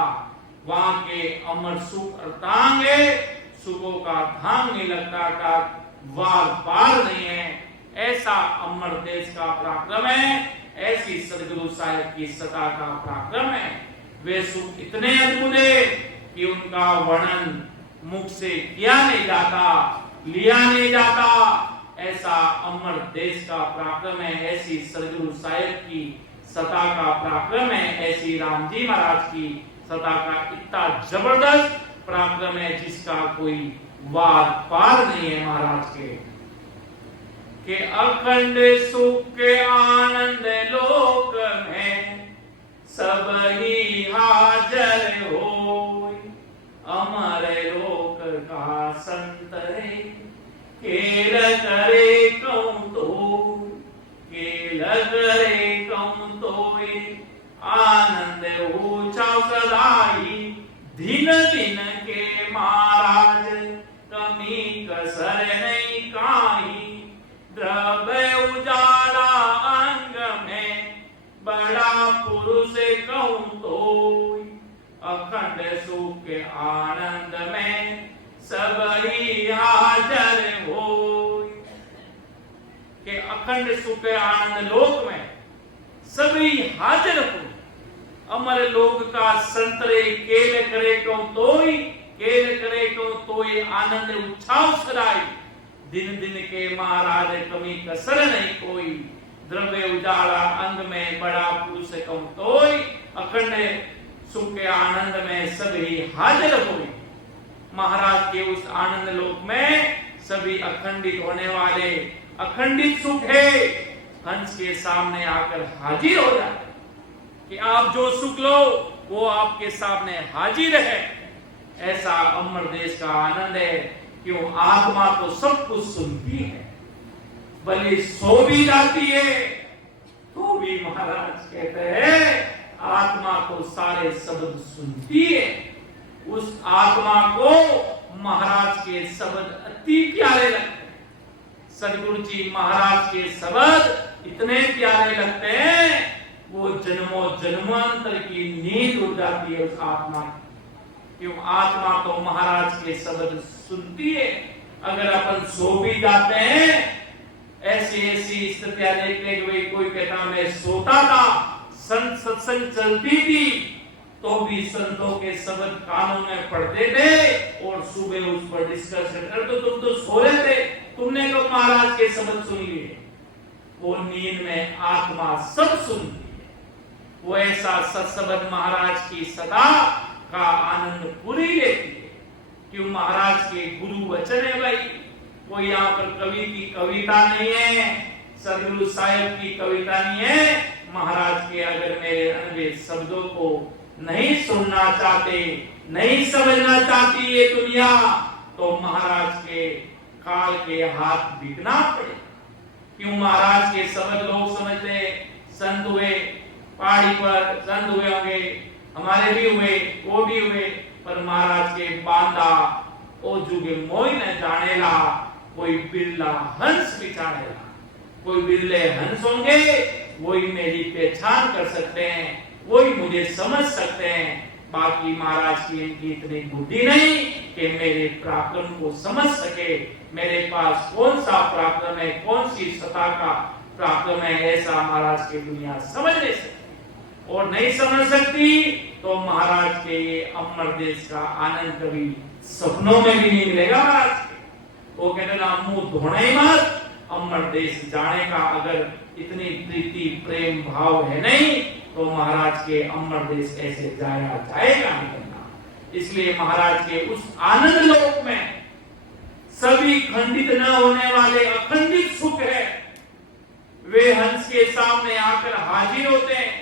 वहां के अमर सुख अर्तांग है, सुखों का धाम नहीं लगता, का वार पार नहीं है। ऐसा अमर देश का पराक्रम है, ऐसी सदगुरु साहिब की सता का पराक्रम है। वे सुख इतने अद्भुत है कि उनका वर्णन मुख से किया नहीं जाता, लिया नहीं जाता। ऐसा अमर देश का पराक्रम है, ऐसी सदगुरु साहिब की सता का पराक्रम है, ऐसी राम जी महाराज की सता का इतना जबरदस्त पराक्रम है जिसका कोई वार पार नहीं है महाराज के अखंड सुख के आनंद लोक में सब ही हाजर हो, अमर लोक का संत रे खेल करे कहूं तो, खेल करे कहूं तो आनंद ऊंचा सदाई दिन दिन के महाराज कमी कसर नहीं काई, द्रव्य उजाला अंग में बड़ा पुरुष कहूं तो, अखंड सुख के आनंद में सब ही हाजर हो, के अखंड सुख के आनंद लोक में सभी हाजिर हो, अमर लोक का संतरे केल करे कहूं तोई, केल करे कहूं तोई आनंद उछाव सराई, दिन दिन के महाराज कमी कसर नहीं कोई, द्रव्य उजाला अंग में बड़ा पुरुष कहूं तोई, अखंड सुख के आनंद में सभी हाजिर होई। महाराज के उस आनंद लोक में सभी अखंडित होने वाले अखंडित सुख है, हंस के सामने आकर हाजिर हो जाए कि आप जो सुख लो वो आपके सामने हाजिर है। ऐसा अमर देश का आनंद है। क्यों? आत्मा तो सब कुछ सुनती है, भले सो भी जाती है तो भी महाराज कहते हैं आत्मा को सारे शब्द सुनती है। उस आत्मा को महाराज के शब्द अति प्यारे लगते हैं। सदगुरु जी महाराज के शब्द इतने प्यारे लगते हैं, वो जन्मों जन्मांतर की नींद उड़ जाती है उस आत्मा की। क्यों? आत्मा तो महाराज के शब्द सुनती है। अगर अपन सो भी जाते हैं, ऐसी ऐसी स्थितियां देखने के कोई कहता मैं सोता था, संत सत्संग चलती थी तो भी संतों के शब्द कानों में पढ़ते थे और सुबह उस पर डिस्कशन कर, तो तुम तो सो रहे थे, तुमने तो महाराज के शब्द सुन लिए। वो नींद में आत्मा सब सुनती है। वो ऐसा सत्सबद महाराज की सदा का आनंद पूरी लेती है। क्यों? महाराज के गुरु वचन है भाई। वो यहाँ पर कवि की कविता नहीं है, सदगुरु साहिब की कविता नहीं है। महाराज के अगर मेरे अनवे शब्दों को नहीं सुनना चाहते, नहीं समझना चाहती ये दुनिया, तो महाराज के काल के हाथ बिकना पड़े। क्यों? महाराज के शब्द लोग समझते संत हुए, पहाड़ी पर संत हुए होंगे, हमारे भी हुए, वो भी हुए, पर महाराज के बांधा ओ जुगे मोई न जानेला, कोई बिरला हंस बिचारेला। कोई बिरले हंस होंगे, वही मेरी पहचान कर सकते हैं, वही मुझे समझ सकते हैं। बाकी महाराज की इनकी इतनी बुद्धि नहीं कि मेरे पराक्रम को समझ सके। मेरे पास कौन सा पराक्रम है, कौन सी सत्ता का पराक्रम है, ऐसा महाराज की दुनिया समझ नहीं सकती। और नहीं समझ सकती तो महाराज के ये अमर देश का आनंद कभी सपनों में भी नहीं मिलेगा महाराज के। वो कहते ना मुंह धोने ही मत, अमर देश जाने का अगर इतनी प्रीति प्रेम भाव है नहीं, तो महाराज के अमर देश ऐसे जाएगा नहीं करना। इसलिए महाराज के उस आनंद लोक में सभी खंडित न होने वाले अखंडित सुख है। वे हंस के सामने आकर हाजिर होते हैं।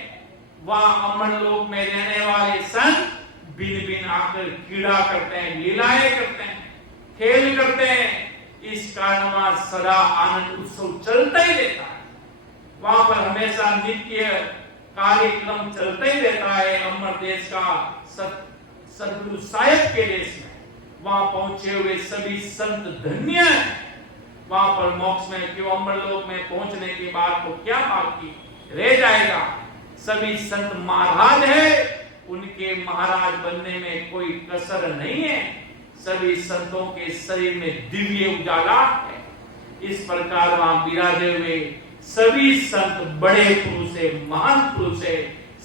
वहां अमर लोक में रहने वाले संत बिन बिन आकर क्रीड़ा करते हैं, लीलाएं करते हैं, खेल करते हैं। इस कारण वहां सदा आनंद उत्सव चलता ही रहता है। वहां पर हमेशा नित्य कार्यक्रम चलता ही रहता है। अमर देश का सदगुरु साहिब के देश में वहां पहुंचे हुए सभी संत धन्य हैं। वहां पर मोक्ष में, क्यों अमर लोक में पहुंचने के बाद तो क्या बाकी रह जाएगा। सभी संत महाराज है, उनके महाराज बनने में कोई कसर नहीं है। सभी संतों के शरीर में दिव्य उजाला है। इस प्रकार वहां विराजे हुए सभी संत बड़े पुरुष है, महान पुरुष है।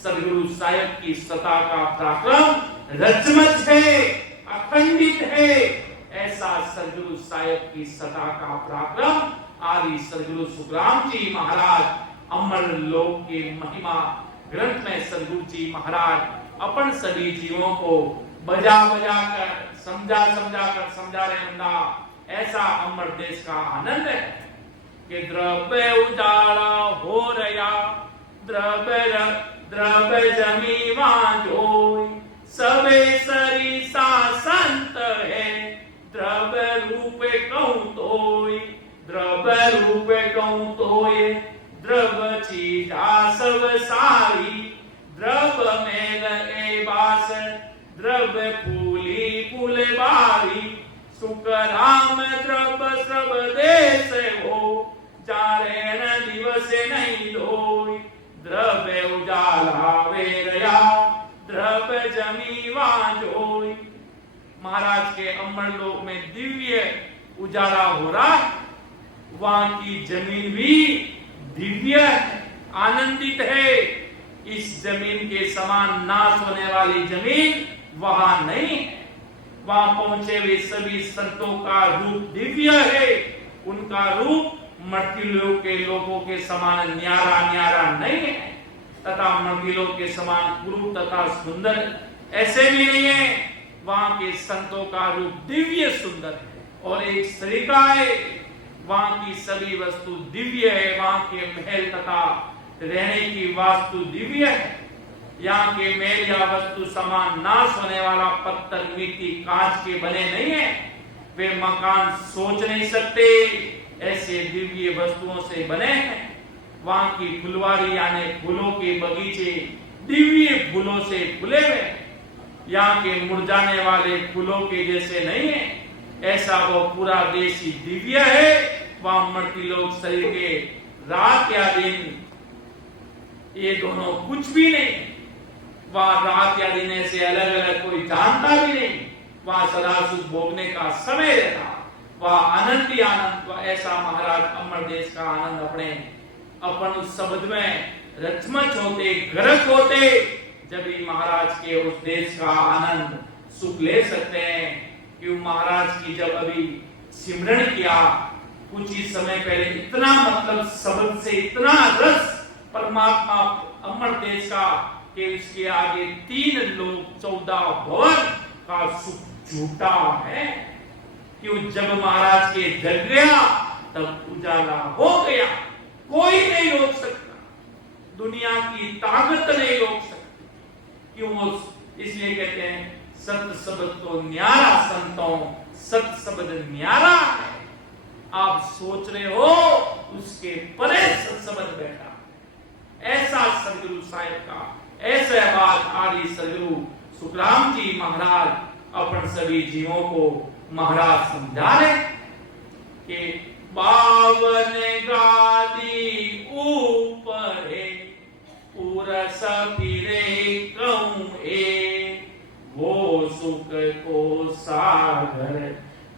सदगुरु साहिब की सत्ता का पराक्रम रचमच है, अखंडित है। ऐसा सदगुरु साहिब की सत्ता का पराक्रम आदि सदगुरु सुखराम जी महाराज अमर लोक के महिमा ग्रंथ में सदगुरु जी महाराज अपन सभी जीवों को बजा बजा कर समझा समझा कर समझा रहे बंदा, ऐसा अमर देश का आनंद है कि द्रव्य उजाला हो रहा, द्रव्य जमी वाजोय, सबे सरिसा संत है, द्रव्य रूपे कहूं तोय, द्रव्य रूपे कहूं तोय, द्रव्य चीजा सब सारी, द्रव्य मेल ए बास, द्रव्य फूली फूल बारी, सुख राम द्रव्य सब देश हो, जारे न दिवस नहीं धोय, द्रव्य उजाला वेरया, द्रव्य जमी वाजोय। महाराज के अमर लोक में दिव्य उजाला हो रहा, वहां की जमीन भी दिव्य आनंदित है। इस जमीन के समान नाश होने वाली जमीन वहां नहीं है। वहां पहुंचे हुए सभी संतों का रूप दिव्य है, उनका रूप मृत्यु लोक के लोगों के समान न्यारा न्यारा नहीं है, तथा मृत्यु लोक के समान कुरूप तथा सुंदर ऐसे भी नहीं है। वहां के संतों का रूप दिव्य सुंदर है और एक सरिता है। वहां की सभी वस्तु दिव्य है, वहां के महल तथा रहने की वास्तु दिव्य है। यहाँ के महल या वस्तु समान नाश होने वाला पत्थर मिट्टी कांच के बने नहीं है, वे मकान सोच नहीं सकते, ऐसे दिव्य वस्तुओं से बने हैं। वहां की फुलवारी यानी फूलों के बगीचे दिव्य फूलों से फुले हुए, यहाँ के मुरझाने वाले फूलों के जैसे नहीं है। ऐसा वो पूरा देश ही दिव्य है। वहां मृत्यु लोक शरीर के रात या दिन ये दोनों कुछ भी नहीं। वहां रात या दिन से अलग अलग कोई जानता भी नहीं। वहां सदा सुख भोगने का समय रहता, वह आनंद ही आनंद। ऐसा महाराज अमर देश का आनंद अपने अपन उस शब्द में रचमच होते गरक होते, जब ही महाराज के उस देश का आनंद सुख ले सकते हैं। क्यों महाराज की जब अभी सिमरन किया कुछ ही समय पहले, इतना मतलब शब्द से इतना रस परमात्मा अमर देश का कि उसके आगे 3 लोक 14 भवन का सुख झूठा है। क्यों जब महाराज के जग गया तब उजाला हो गया, कोई नहीं रोक सकता, दुनिया की ताकत नहीं रोक सकती। क्यों? इसलिए कहते हैं सत्य शब्द तो न्यारा संतों, सत्य शब्द न्यारा है। आप सोच रहे हो उसके परे सत्य शब्द बैठा। ऐसा सदगुरु साहिब का ऐसा बात आदि सदगुरु सुखराम जी महाराज अपन सभी जीवों को महाराज समझा रहे कि बावन गादी ऊपर पुरस फिरे कहूं वो सुख को सागर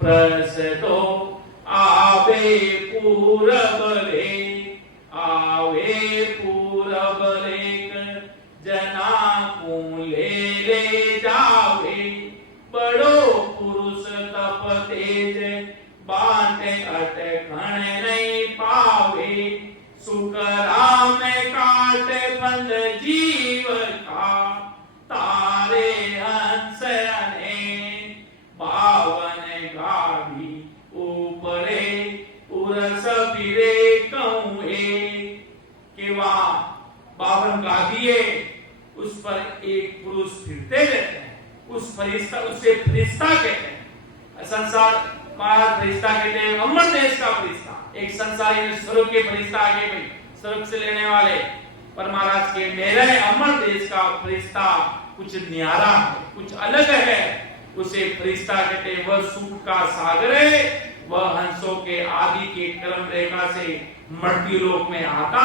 प्रसदो आवे पूरब रे, आवे पूरब रे जना को ले जावे, बड़ो पुरुष तप तेज बाटे अटकण नहीं पावे, सुख राम काटे बंद जीव का तारे हंस अने, बावन गाड़ी ऊपरे पुरस फिरे कहूं कि वहां बावन गाड़ी है, उस पर एक पुरुष फिरते रहते हैं। उस फरिश्ता, उससे फरिश्ता कहते हैं। संसार महाराज फरिश्ता कहते हैं, अमर देश का फरिश्ता। एक संसारी स्वर्ग के फरिश्ता आगे भाई स्वर्ग से लेने वाले, पर महाराज के मेरे अमर देश का फरिश्ता कुछ न्यारा है, कुछ अलग है। उसे फरिश्ता कहते हैं। वह सुख का सागर है, वह हंसों के आदि के क्रम रेखा से मृत्यु लोक में आता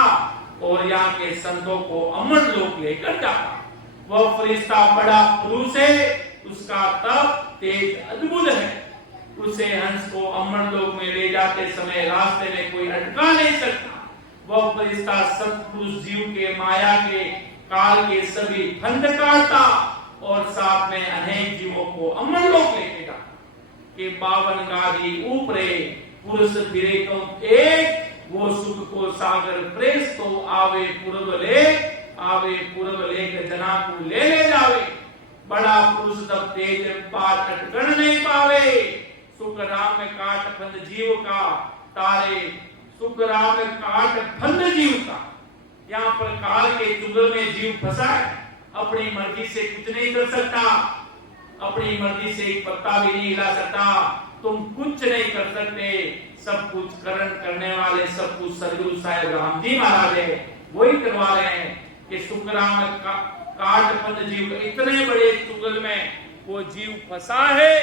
और यहाँ के संतों को अमर लोक लेकर जाता। वह फरिश्ता बड़ा पुरुष है, उसका तप तेज अद्भुत है। उसे हंस को अमर लोक में ले जाते समय रास्ते में कोई अटका नहीं सकता। वह फरिश्ता सत्पुरुष जीव के माया के काल के सभी फंद काटता और साथ में अनेक जीवों को अमर लोक लेके जाता। कि 52 गादी ऊपरे पुरुष फिरे तो एक, वो सुख को सागर प्रेस तो आवे पूर्व ले, आवे पूर्व लेख जना को ले जावे, बड़ा पुरुष तब तेज बात अटकण नहीं पावे, सुख राम काट फंद जीव का तारे, सुख राम काट फंद जीव का। यहाँ पर काल के चुंगल में जीव फंसा है, अपनी मर्जी से कुछ नहीं कर सकता, अपनी मर्जी से एक पत्ता भी नहीं हिला सकता, तुम कुछ नहीं कर सकते, सब कुछ करण करने वाले, सब कुछ सदगुरु साहिब राम जी महाराज है, वही करवा रहे हैं कि सुखराम काट फंद जीव, इतने बड़े चुंगल में वो जीव फंसा है,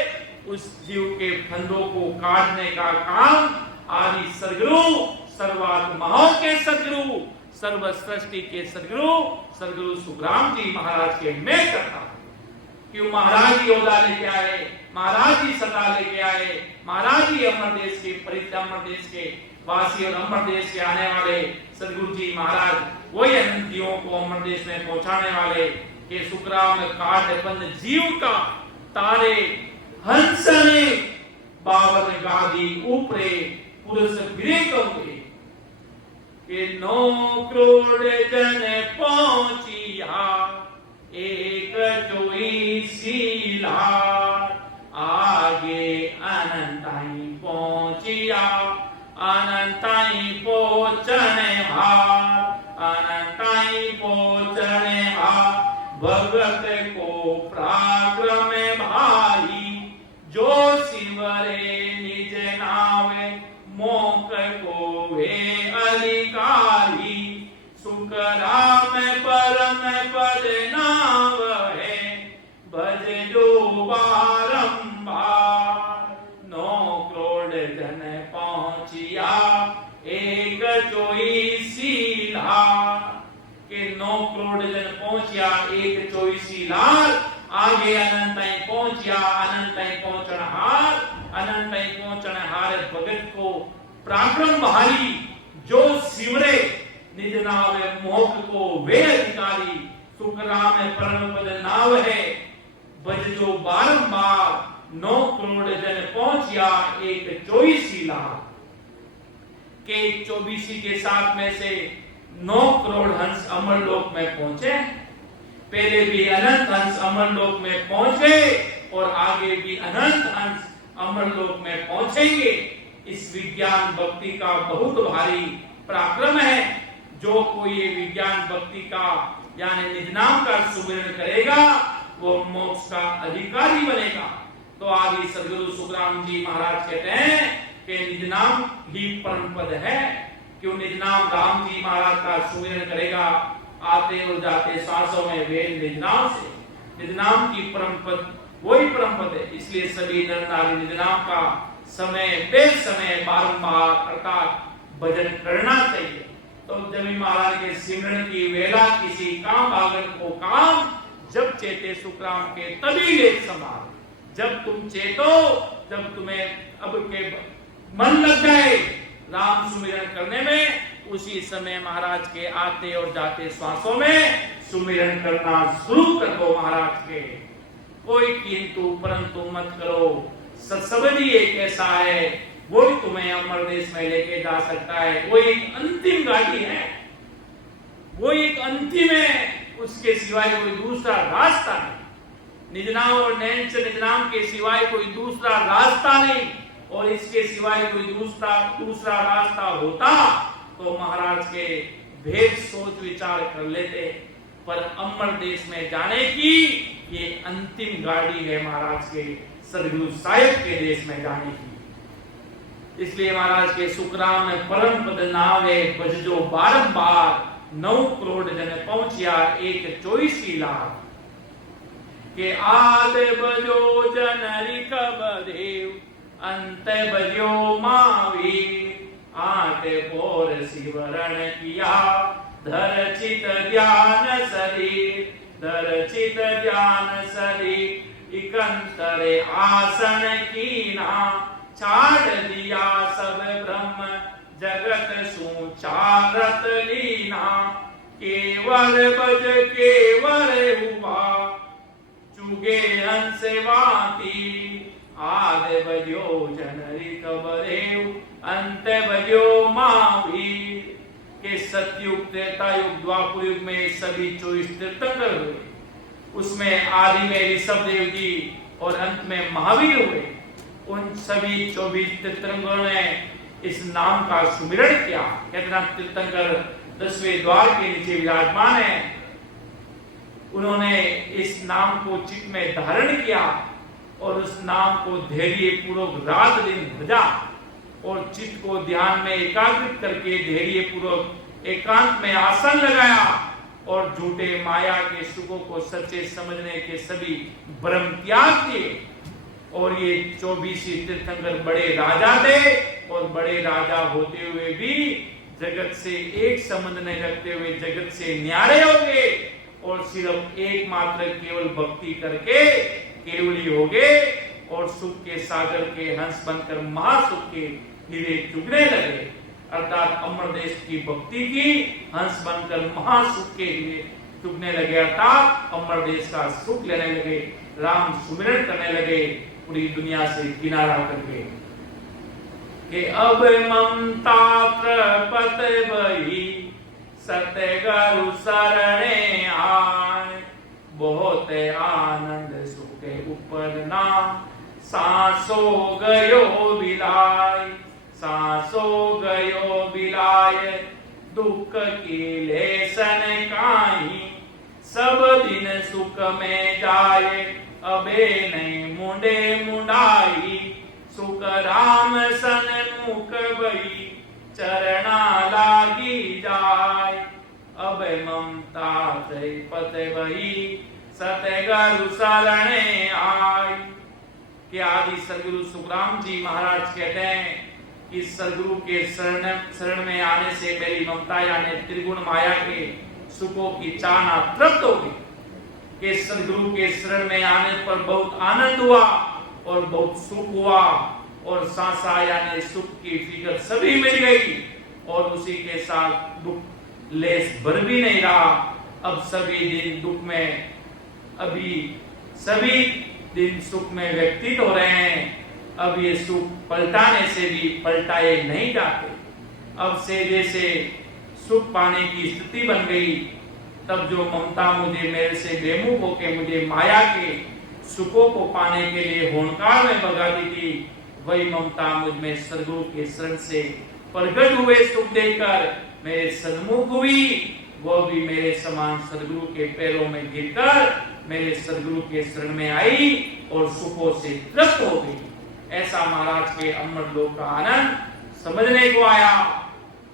उस जीव के फंदों को काटने का काम आदि सदगुरु, सर्वात्माओं के सदगुरु, सर्व सृष्टि के सदगुरु, सदगुरु सुखराम जी महाराज के मैं करता हूं। क्यों? महाराज ही ओदा लेके आए, महाराज ही सदा लेके आए, महाराज ही अमर देश के अमर देश के वासी और अमर देश के आने वाले सदगुरु जी महाराज, वही अनंत जीवों को अमर देश में पहुंचाने वाले के सुखराम काट बंद जीव का तारे हंस ने बावन गादी ऊपरे पुरुष गिरे कहूंगे के 9 करोड़ जन पहुंचिया एक जोईसी लाल, आगे अनंताई पहुंचिया अनंताई पहुंचने भार, अनंताई पहुंचने भार, भगत को पराक्रम भारी, जो शिवरे निज नावे मोक को वे अधिकारी, सुख राम परम पद नाव है, भज जो बारंबार। 9 करोड़ जन पहुंचिया एक चोईसी लाल, के 9 करोड़ जन पहुंचिया एक चोईसी लाल, आगे अनंताई पहुंचिया अनंताई पहुंचन हार, अनंताई पहुंचन हार भगत को पराक्रम भारी, जो सिमरे निज नाव मोक्ष को वे अधिकारी, सुख राम परम पद नाव है, भज जो बारंबार। 9 करोड़ जन पहुंचिया एक चोईसी लाल, के 24 के साथ में से 9 करोड़ हंस अमर लोक में पहुंचे, पहले भी अनंत हंस अमर लोक में पहुंचे और आगे भी अनंत हंस अमर लोक में पहुंचेंगे। इस विज्ञान भक्ति का बहुत भारी पराक्रम है, जो कोई ये विज्ञान भक्ति का यानी निज नाम का सुमिरन करेगा वो मोक्ष का अधिकारी बनेगा। तो आगे सदगुरु सुखराम जी महाराज कहते हैं कि निज नाम ही परम पद है। क्यों? निज नाम राम जी महाराज का सुमिरन करेगा, आते और जाते सांसों में वेद निज नाम से, निज नाम की परम पद वही परम पद है। इसलिए सभी नर नारी निज नाम का समय बेसमय बारंबार अर्थात भजन करना चाहिए। तो जब महाराज के सिमरन की वेला किसी काम आगन को काम, जब चेते सुखराम के तभी लेख संभाल। जब तुम चेतो, जब तुम्हें अब के मन लग जाए राम सुमिरन करने में, उसी समय महाराज के आते और जाते श्वासों में सुमिरन करना शुरू कर दो। महाराज के कोई किंतु परंतु मत करो। सत्संगी एक ऐसा है, वो ही तुम्हें अमर देश में लेके जा सकता है। वो एक अंतिम गाड़ी है, वो एक अंतिम है, उसके सिवाय कोई दूसरा रास्ता नहीं। निजनाम और नैन से निजनाम के सिवाय कोई दूसरा रास्ता नहीं, और इसके सिवाय कोई दूसरा रास्ता होता तो महाराज के भेद सोच विचार कर लेते। पर अमर देश में जाने की ये अंतिम गाड़ी है महाराज के सदगुरु साहिब के देश में जाने की। इसलिए महाराज के सुखराम में परम पद नावे बजजो बारंबार, 9 करोड़ जन पहुंचिया एक चोईसी लाल, के आद बजो जनरी कबदेव, अंत बजो महावीर, आते पोर शिवरण किया, धर चित ध्यान शरीर, धर चित ध्यान शरीर, इकंतरे आसन कीना, छाड़ दिया सब ब्रह्म जगत सुचारत लीना, केवल बज केवल हुआ, चुगे हंस वाती, आद बजो जनरी कबरेव, अंत बजो महावीर, के सतयुग, त्रेता युग, द्वापर युग में सभी 24 तीर्थंकर हुए। उसमें आदि में ऋषभ देव जी और अंत में महावीर हुए। उन सभी 24 तीर्थंकरों ने इस नाम का सुमिरण किया। कहते तीर्थंकर 10वें द्वार के नीचे विराजमान है। उन्होंने इस नाम को चित्त में धारण किया और उस नाम को धैर्य पूर्वक रात दिन भजा और चित्त को ध्यान में एकाग्रित करके धैर्य पूर्वक एकांत में आसन लगाया और झूठे माया के सुखों को सच्चे समझने के सभी भ्रम त्याग किए। और ये 24 तीर्थंकर बड़े राजा थे और बड़े राजा होते हुए भी जगत से एक संबंध नहीं रखते हुए जगत से न्यारे हो गए और सिर्फ एकमात्र केवल भक्ति करके केवली हो गए और सुख के सागर के हंस बनकर महासुख के हीरे चुगने लगे। अर्थात अमर देश की भक्ति की हंस बनकर महासुख के हीरे चुगने लगे। अर्थात अमर देश का सुख लेने लगे, राम सुमिरन करने लगे पूरी दुनिया से किनारा करके। कि अब ममता त्रपत बही सतगुरु शरणे आए, बहुत आनंद सुखे ऊपर ना सांसो गयो बिलाय, सांसो गयो बिलाय दुख की लेसन काई, सब दिन सुख में जाए अबे नहीं मुंडे मुंडाई, सुख राम सन मुख बई चरणा लागी जाय, अब ममता पत बही सतगुरु शरणे आय। कि आदि सदगुरु सुखराम जी महाराज कहते हैं कि सदगुरु के शरण में आने से मेरी ममता यानी त्रिगुण माया के सुखों की चाहना तृप्त हो गई। कि सदगुरु के शरण में आने पर बहुत आनंद हुआ और बहुत सुख हुआ और सांसा यानी सुख की फिकर सभी मिल गई और उसी के साथ दुख लेस भर भी नहीं रहा। अब सभी दिन दुख में, अभी सभी दिन सुख में व्यतीत हो रहे हैं। अब ये सुख पलटाने से भी पलटाए नहीं जाते। अब से जैसे सुख पाने की स्थिति बन गई, तब जो ममता मुझे मेरे से बेमुख होके मुझे माया के सुखों को पाने के लिए होनकार में भगाती थी, वही ममता मुझ में सदगुरु के शरण से प्रकट हुए सुख देकर मेरे सन्मुख हुई। वो भी मेरे समान सदगुरु के पैरों में गिरकर मेरे सदगुरु के शरण में आई और सुखों से तृप्त हो गई। ऐसा महाराज के अमर लोक का आनंद समझने को आया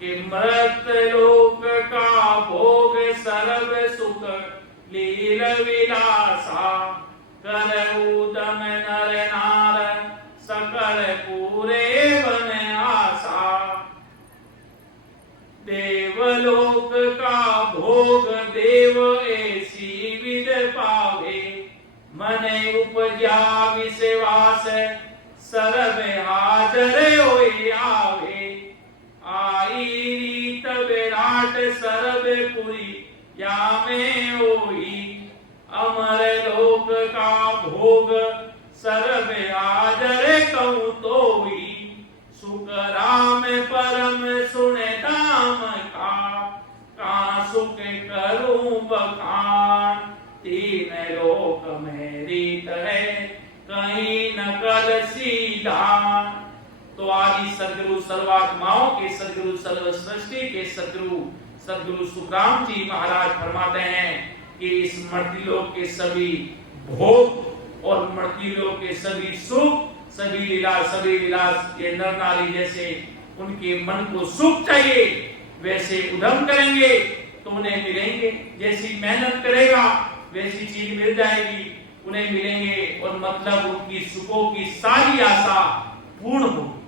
कि मृत लोक का भोग सर्व सुख लील विलासा, करऊ दम नर नार सकल पूरे बन आशा, देवलोक का भोग देव ऐसी विद पावे, मन उपजा विश्वास सर्व हाजर होए आवे, आई रीत विराट सर्वपुरी या में होई, अमर लोक का भोग सर्व हाजर कहूँ तो हुई, सुख राम परम सुने दाम का सुख करूं बखान, तीन लोक में रीत है कहीं न कर सीधा। तो आदि सदगुरु सर्वात्माओं के सदगुरु सर्व सृष्टि के सदगुरु सुखराम जी महाराज फरमाते हैं कि इस मर्ती लोक के सभी भोग और मर्ती लोक के सभी सुख, सभी विलास ये नर नारी जैसे उनके मन को सुख चाहिए वैसे उद्यम करेंगे तो उन्हें मिलेंगे। जैसी मेहनत करेगा वैसी चीज मिल जाएगी, उन्हें मिलेंगे और मतलब उनकी सुखों की सारी आशा पूर्ण होगी।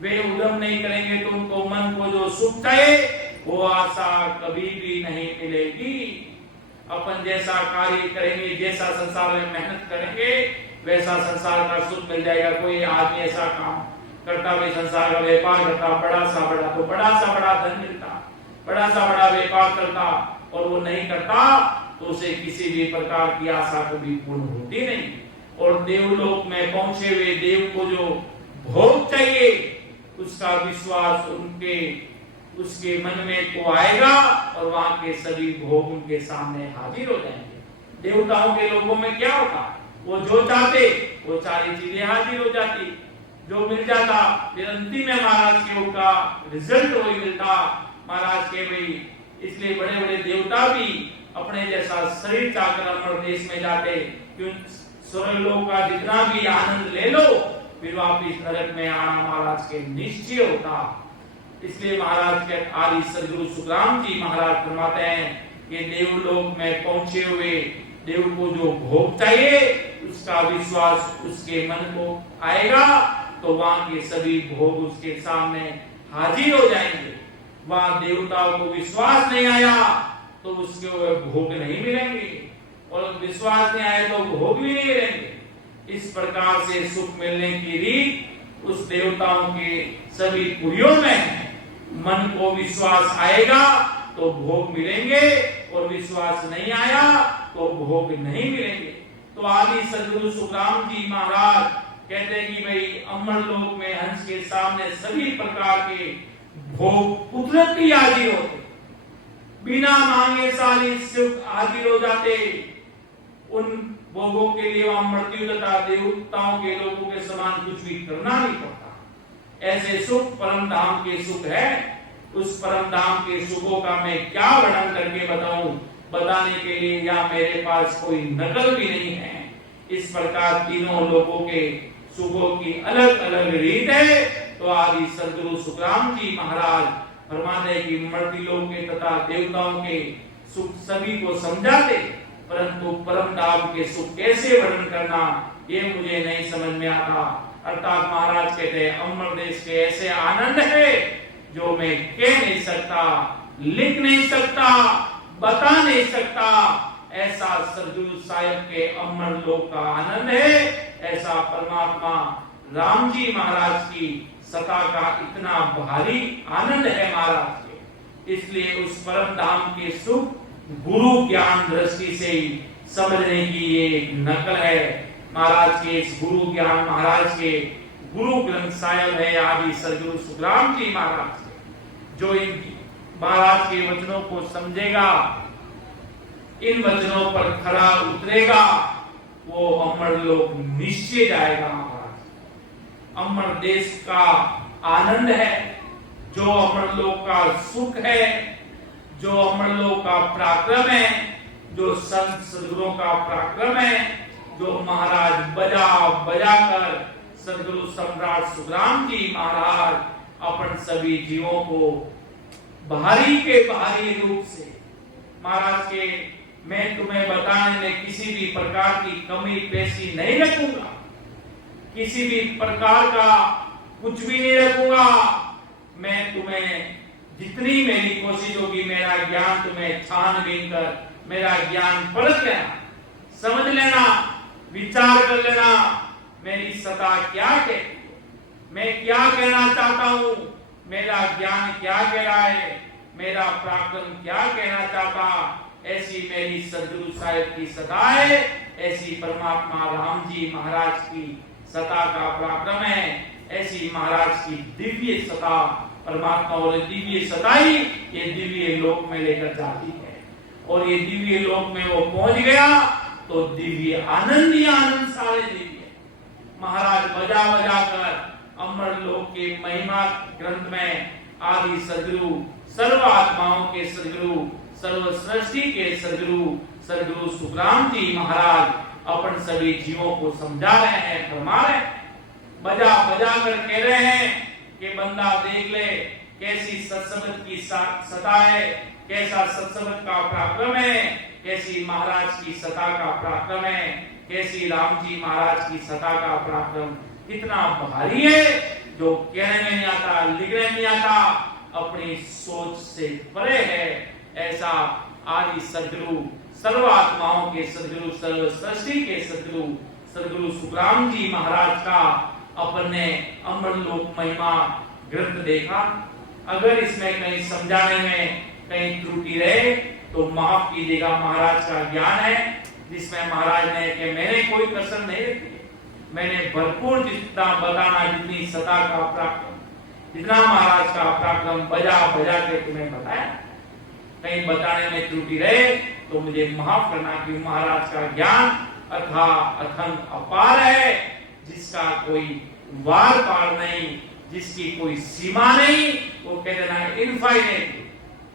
वे उद्यम नहीं करेंगे तो उनको मन को जो सुख चाहिए वो आशा कभी भी नहीं मिलेगी। अपन जैसा कार्य करेंगे, जैसा संसार में मेहनत करेंगे वैसा संसार का सुख मिल जाएगा। कोई आदमी ऐसा काम करता, वे संसार का व्यापार करता, बड़ा सा बड़ा धन मिलता, बड़ा सा बड़ा व्यापार करता और वो नहीं करता तो उसे किसी भी प्रकार की आशा कभी पूर्ण होती नहीं। और देवलोक में पहुंचे हुए देव को जो भोग चाहिए उसका विश्वास उनके उसके मन में तो आएगा और वहां के सभी भोग उनके सामने हाजिर हो जाएंगे। देवताओं के लोगों में क्या होता, वो जो चाहते वो सारी चीजें हाजिर हो जाती, जो मिल जाता, फिर अंतिम में महाराज के उनका रिजल्ट वही मिलता महाराज के भाई। इसलिए बड़े बड़े देवता भी अपने जैसा शरीर चाहकर अमर देश में जाते, क्यों स्वर्ग लोक का जितना भी आनंद ले लो फिर वापिस नरक में आना महाराज के निश्चय होता। इसलिए महाराज के आदि सदगुरु सुखराम जी महाराज फरमाते हैं कि देवलोक में पहुंचे हुए देव को जो भोग चाहिए उसका विश्वास उसके मन को आएगा तो वहां के सभी भोग उसके सामने हाजिर हो जाएंगे। वहां देवताओं को विश्वास नहीं आया तो उसके भोग नहीं मिलेंगे, और विश्वास नहीं आए तो भोग भी नहीं मिलेंगे। इस प्रकार से सुख मिलने की रीत उस देवताओं के सभी पुरियों में है। मन को विश्वास आएगा तो भोग मिलेंगे, और विश्वास नहीं आया तो भोग नहीं मिलेंगे। तो आदि सदगुरु सुखराम जी महाराज कहते हैं कि भाई अमर लोक में हंस के सामने सभी प्रकार के भोग कुदरती हाजिर होते, बिना मांगे सारे सुख हाजिर हो जाते। उन भोगों के लिए वहां मृत्यु तथा देवताओं के लोगों के समान कुछ भी करना नहीं पड़ता। ऐसे सुख परम धाम के सुख है। उस परम धाम के सुखों का मैं क्या वर्णन करके बताऊं, बताने के लिए या मेरे पास कोई नकल भी नहीं है। इस प्रकार तीनों लोगों के सुखों की अलग अलग रीत है। तो आदि सदगुरु सुखराम जी महाराज फरमाते कि मृत्यु लोक के तथा देवताओं के सुख सभी को समझाते, परंतु परम धाम के सुख कैसे वर्णन करना ये मुझे नहीं समझ में आता। अर्थात महाराज कहते हैं अमर देश के ऐसे आनंद है जो मैं कह नहीं सकता, लिख नहीं सकता, बता नहीं सकता। ऐसा सदगुरु साहिब के अमर लोक का आनंद है। ऐसा परमात्मा राम जी महाराज की सता का इतना भारी आनंद है महाराज के। इसलिए उस परम धाम के सुख गुरु ज्ञान दृष्टि से ही समझने की ये एक नकल है। महाराज के इस गुरु ज्ञान महाराज के गुरु ग्रंथ साहिब है आदि सदगुरु सुखराम जी महाराज के। जो इन महाराज के वचनों को समझेगा, इन वचनों पर खरा उतरेगा, वो अमर लोक निश्चय जाएगा। महाराज अमर देश का आनंद है, जो अमर लोक का सुख है, जो अमर लोक का पराक्रम है, जो संत सदगुरुओं का पराक्रम है, जो महाराज बजा बजा कर सदगुरु सम्राट सुखराम जी महाराज अपन सभी जीवों को बाहरी के बाहरी रूप से महाराज के मैं तुम्हें बताने में किसी भी प्रकार की कमी पेशी नहीं रखूंगा, किसी भी प्रकार का कुछ भी नहीं रखूंगा। मैं तुम्हें जितनी मेरी कोशिश होगी मेरा ज्ञान तुम्हें छानबीन कर मेरा ज्ञान परख लेना, समझ लेना, विचार कर लेना मेरी सत्ता क्या कहती है, मैं क्या कहना चाहता हूं, मेरा ज्ञान क्या कह रहा है, मेरा पराक्रम क्या कहना चाहता। ऐसी मेरी सदगुरु साहिब की सत्ता है, ऐसी परमात्मा राम जी महाराज की सत्ता का पराक्रम है, ऐसी महाराज की दिव्य सत्ता परमात्मा और दिव्य सताई ये दिव्य लोक में लेकर जाती है। और ये दिव्य लोक में वो पहुंच गया तो दिव्य आनंद ही आनंद सारे दिव्य। महाराज बजा बजा कर अमर लोक के महिमा ग्रंथ में आदि सदगुरु सर्व आत्माओं के सदगुरु सर्व सृष्टि के सदगुरु सदगुरु सुखराम जी महाराज अपन सभी जीवों को समझा रहे हैं, फरमा रहे हैं, बजा बजा कर कह रहे हैं कि बंदा देख ले कैसी सत्संगत की सत्ता है, कैसा सत्संगत का पराक्रम है, कैसी महाराज की सत्ता का पराक्रम है, कैसी राम जी महाराज की सत्ता का पराक्रम कितना भारी है, जो कहने में नहीं आता, लिखने में नहीं आता, अपनी सोच से परे है। ऐसा आदि सदगुरु सर्व आत्माओं के सदगुरु सर्व सृष्टि के सदगुरु सदगुरु सुखराम जी महाराज का अपने अमर लोक महिमा ग्रंथ देखा। अगर इसमें कहीं समझाने में कहीं त्रुटि रहे तो माफ कीजिएगा, महाराज का ज्ञान है जिसमें महाराज ने कि मैंने कोई कसर नहीं रखी, मैंने भरपूर जितना बताना जितनी सत्ता का पराक्रम जितना महाराज का पराक्रम बजा बजा के तुम्हें बताया, कहीं बताने में त्रुटि रहे तो मुझे माफ करना, कि महाराज का ज्ञान अथा अथंग अपार है, जिसका कोई वार पार नहीं, जिसकी कोई सीमा नहीं, वो कहते ना इनफाइनाइट,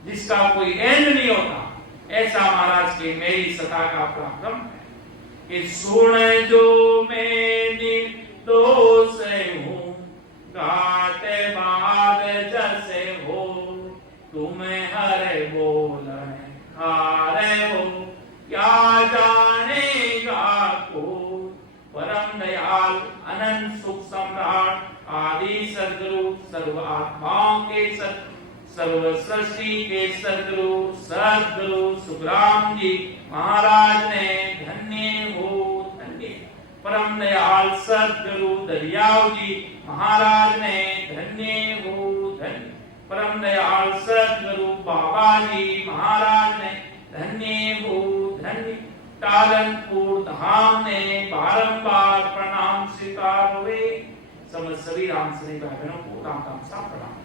जिसका कोई एंड नहीं होता, ऐसा महाराज के मेरी सता का पराक्रम है। कि सुन जो मैं निर्दोष हूँ, गाते बाद जैसे हो, तुम्हें हरे बोल हारे हो, क्या जानेगा को, परम दयाल अनंत सुख सम्राट आदि सदगुरु, सर्व आत्माओं के सर्व सृष्टि के सदगुरु सुखराम जी महाराज ने धन्य हो, धन्य परम दयाल सदगुरु दरियाव जी महाराज ने धन्य हो, धन्य परम दयाल सदगुरु बाबा जी महाराज ने धन्य हो, धन्य टालनपुर धाम ने बारंबार प्रणाम स्वीकार हुए। समस्त सभी राम सने भाइयों को राम राम सा प्रणाम।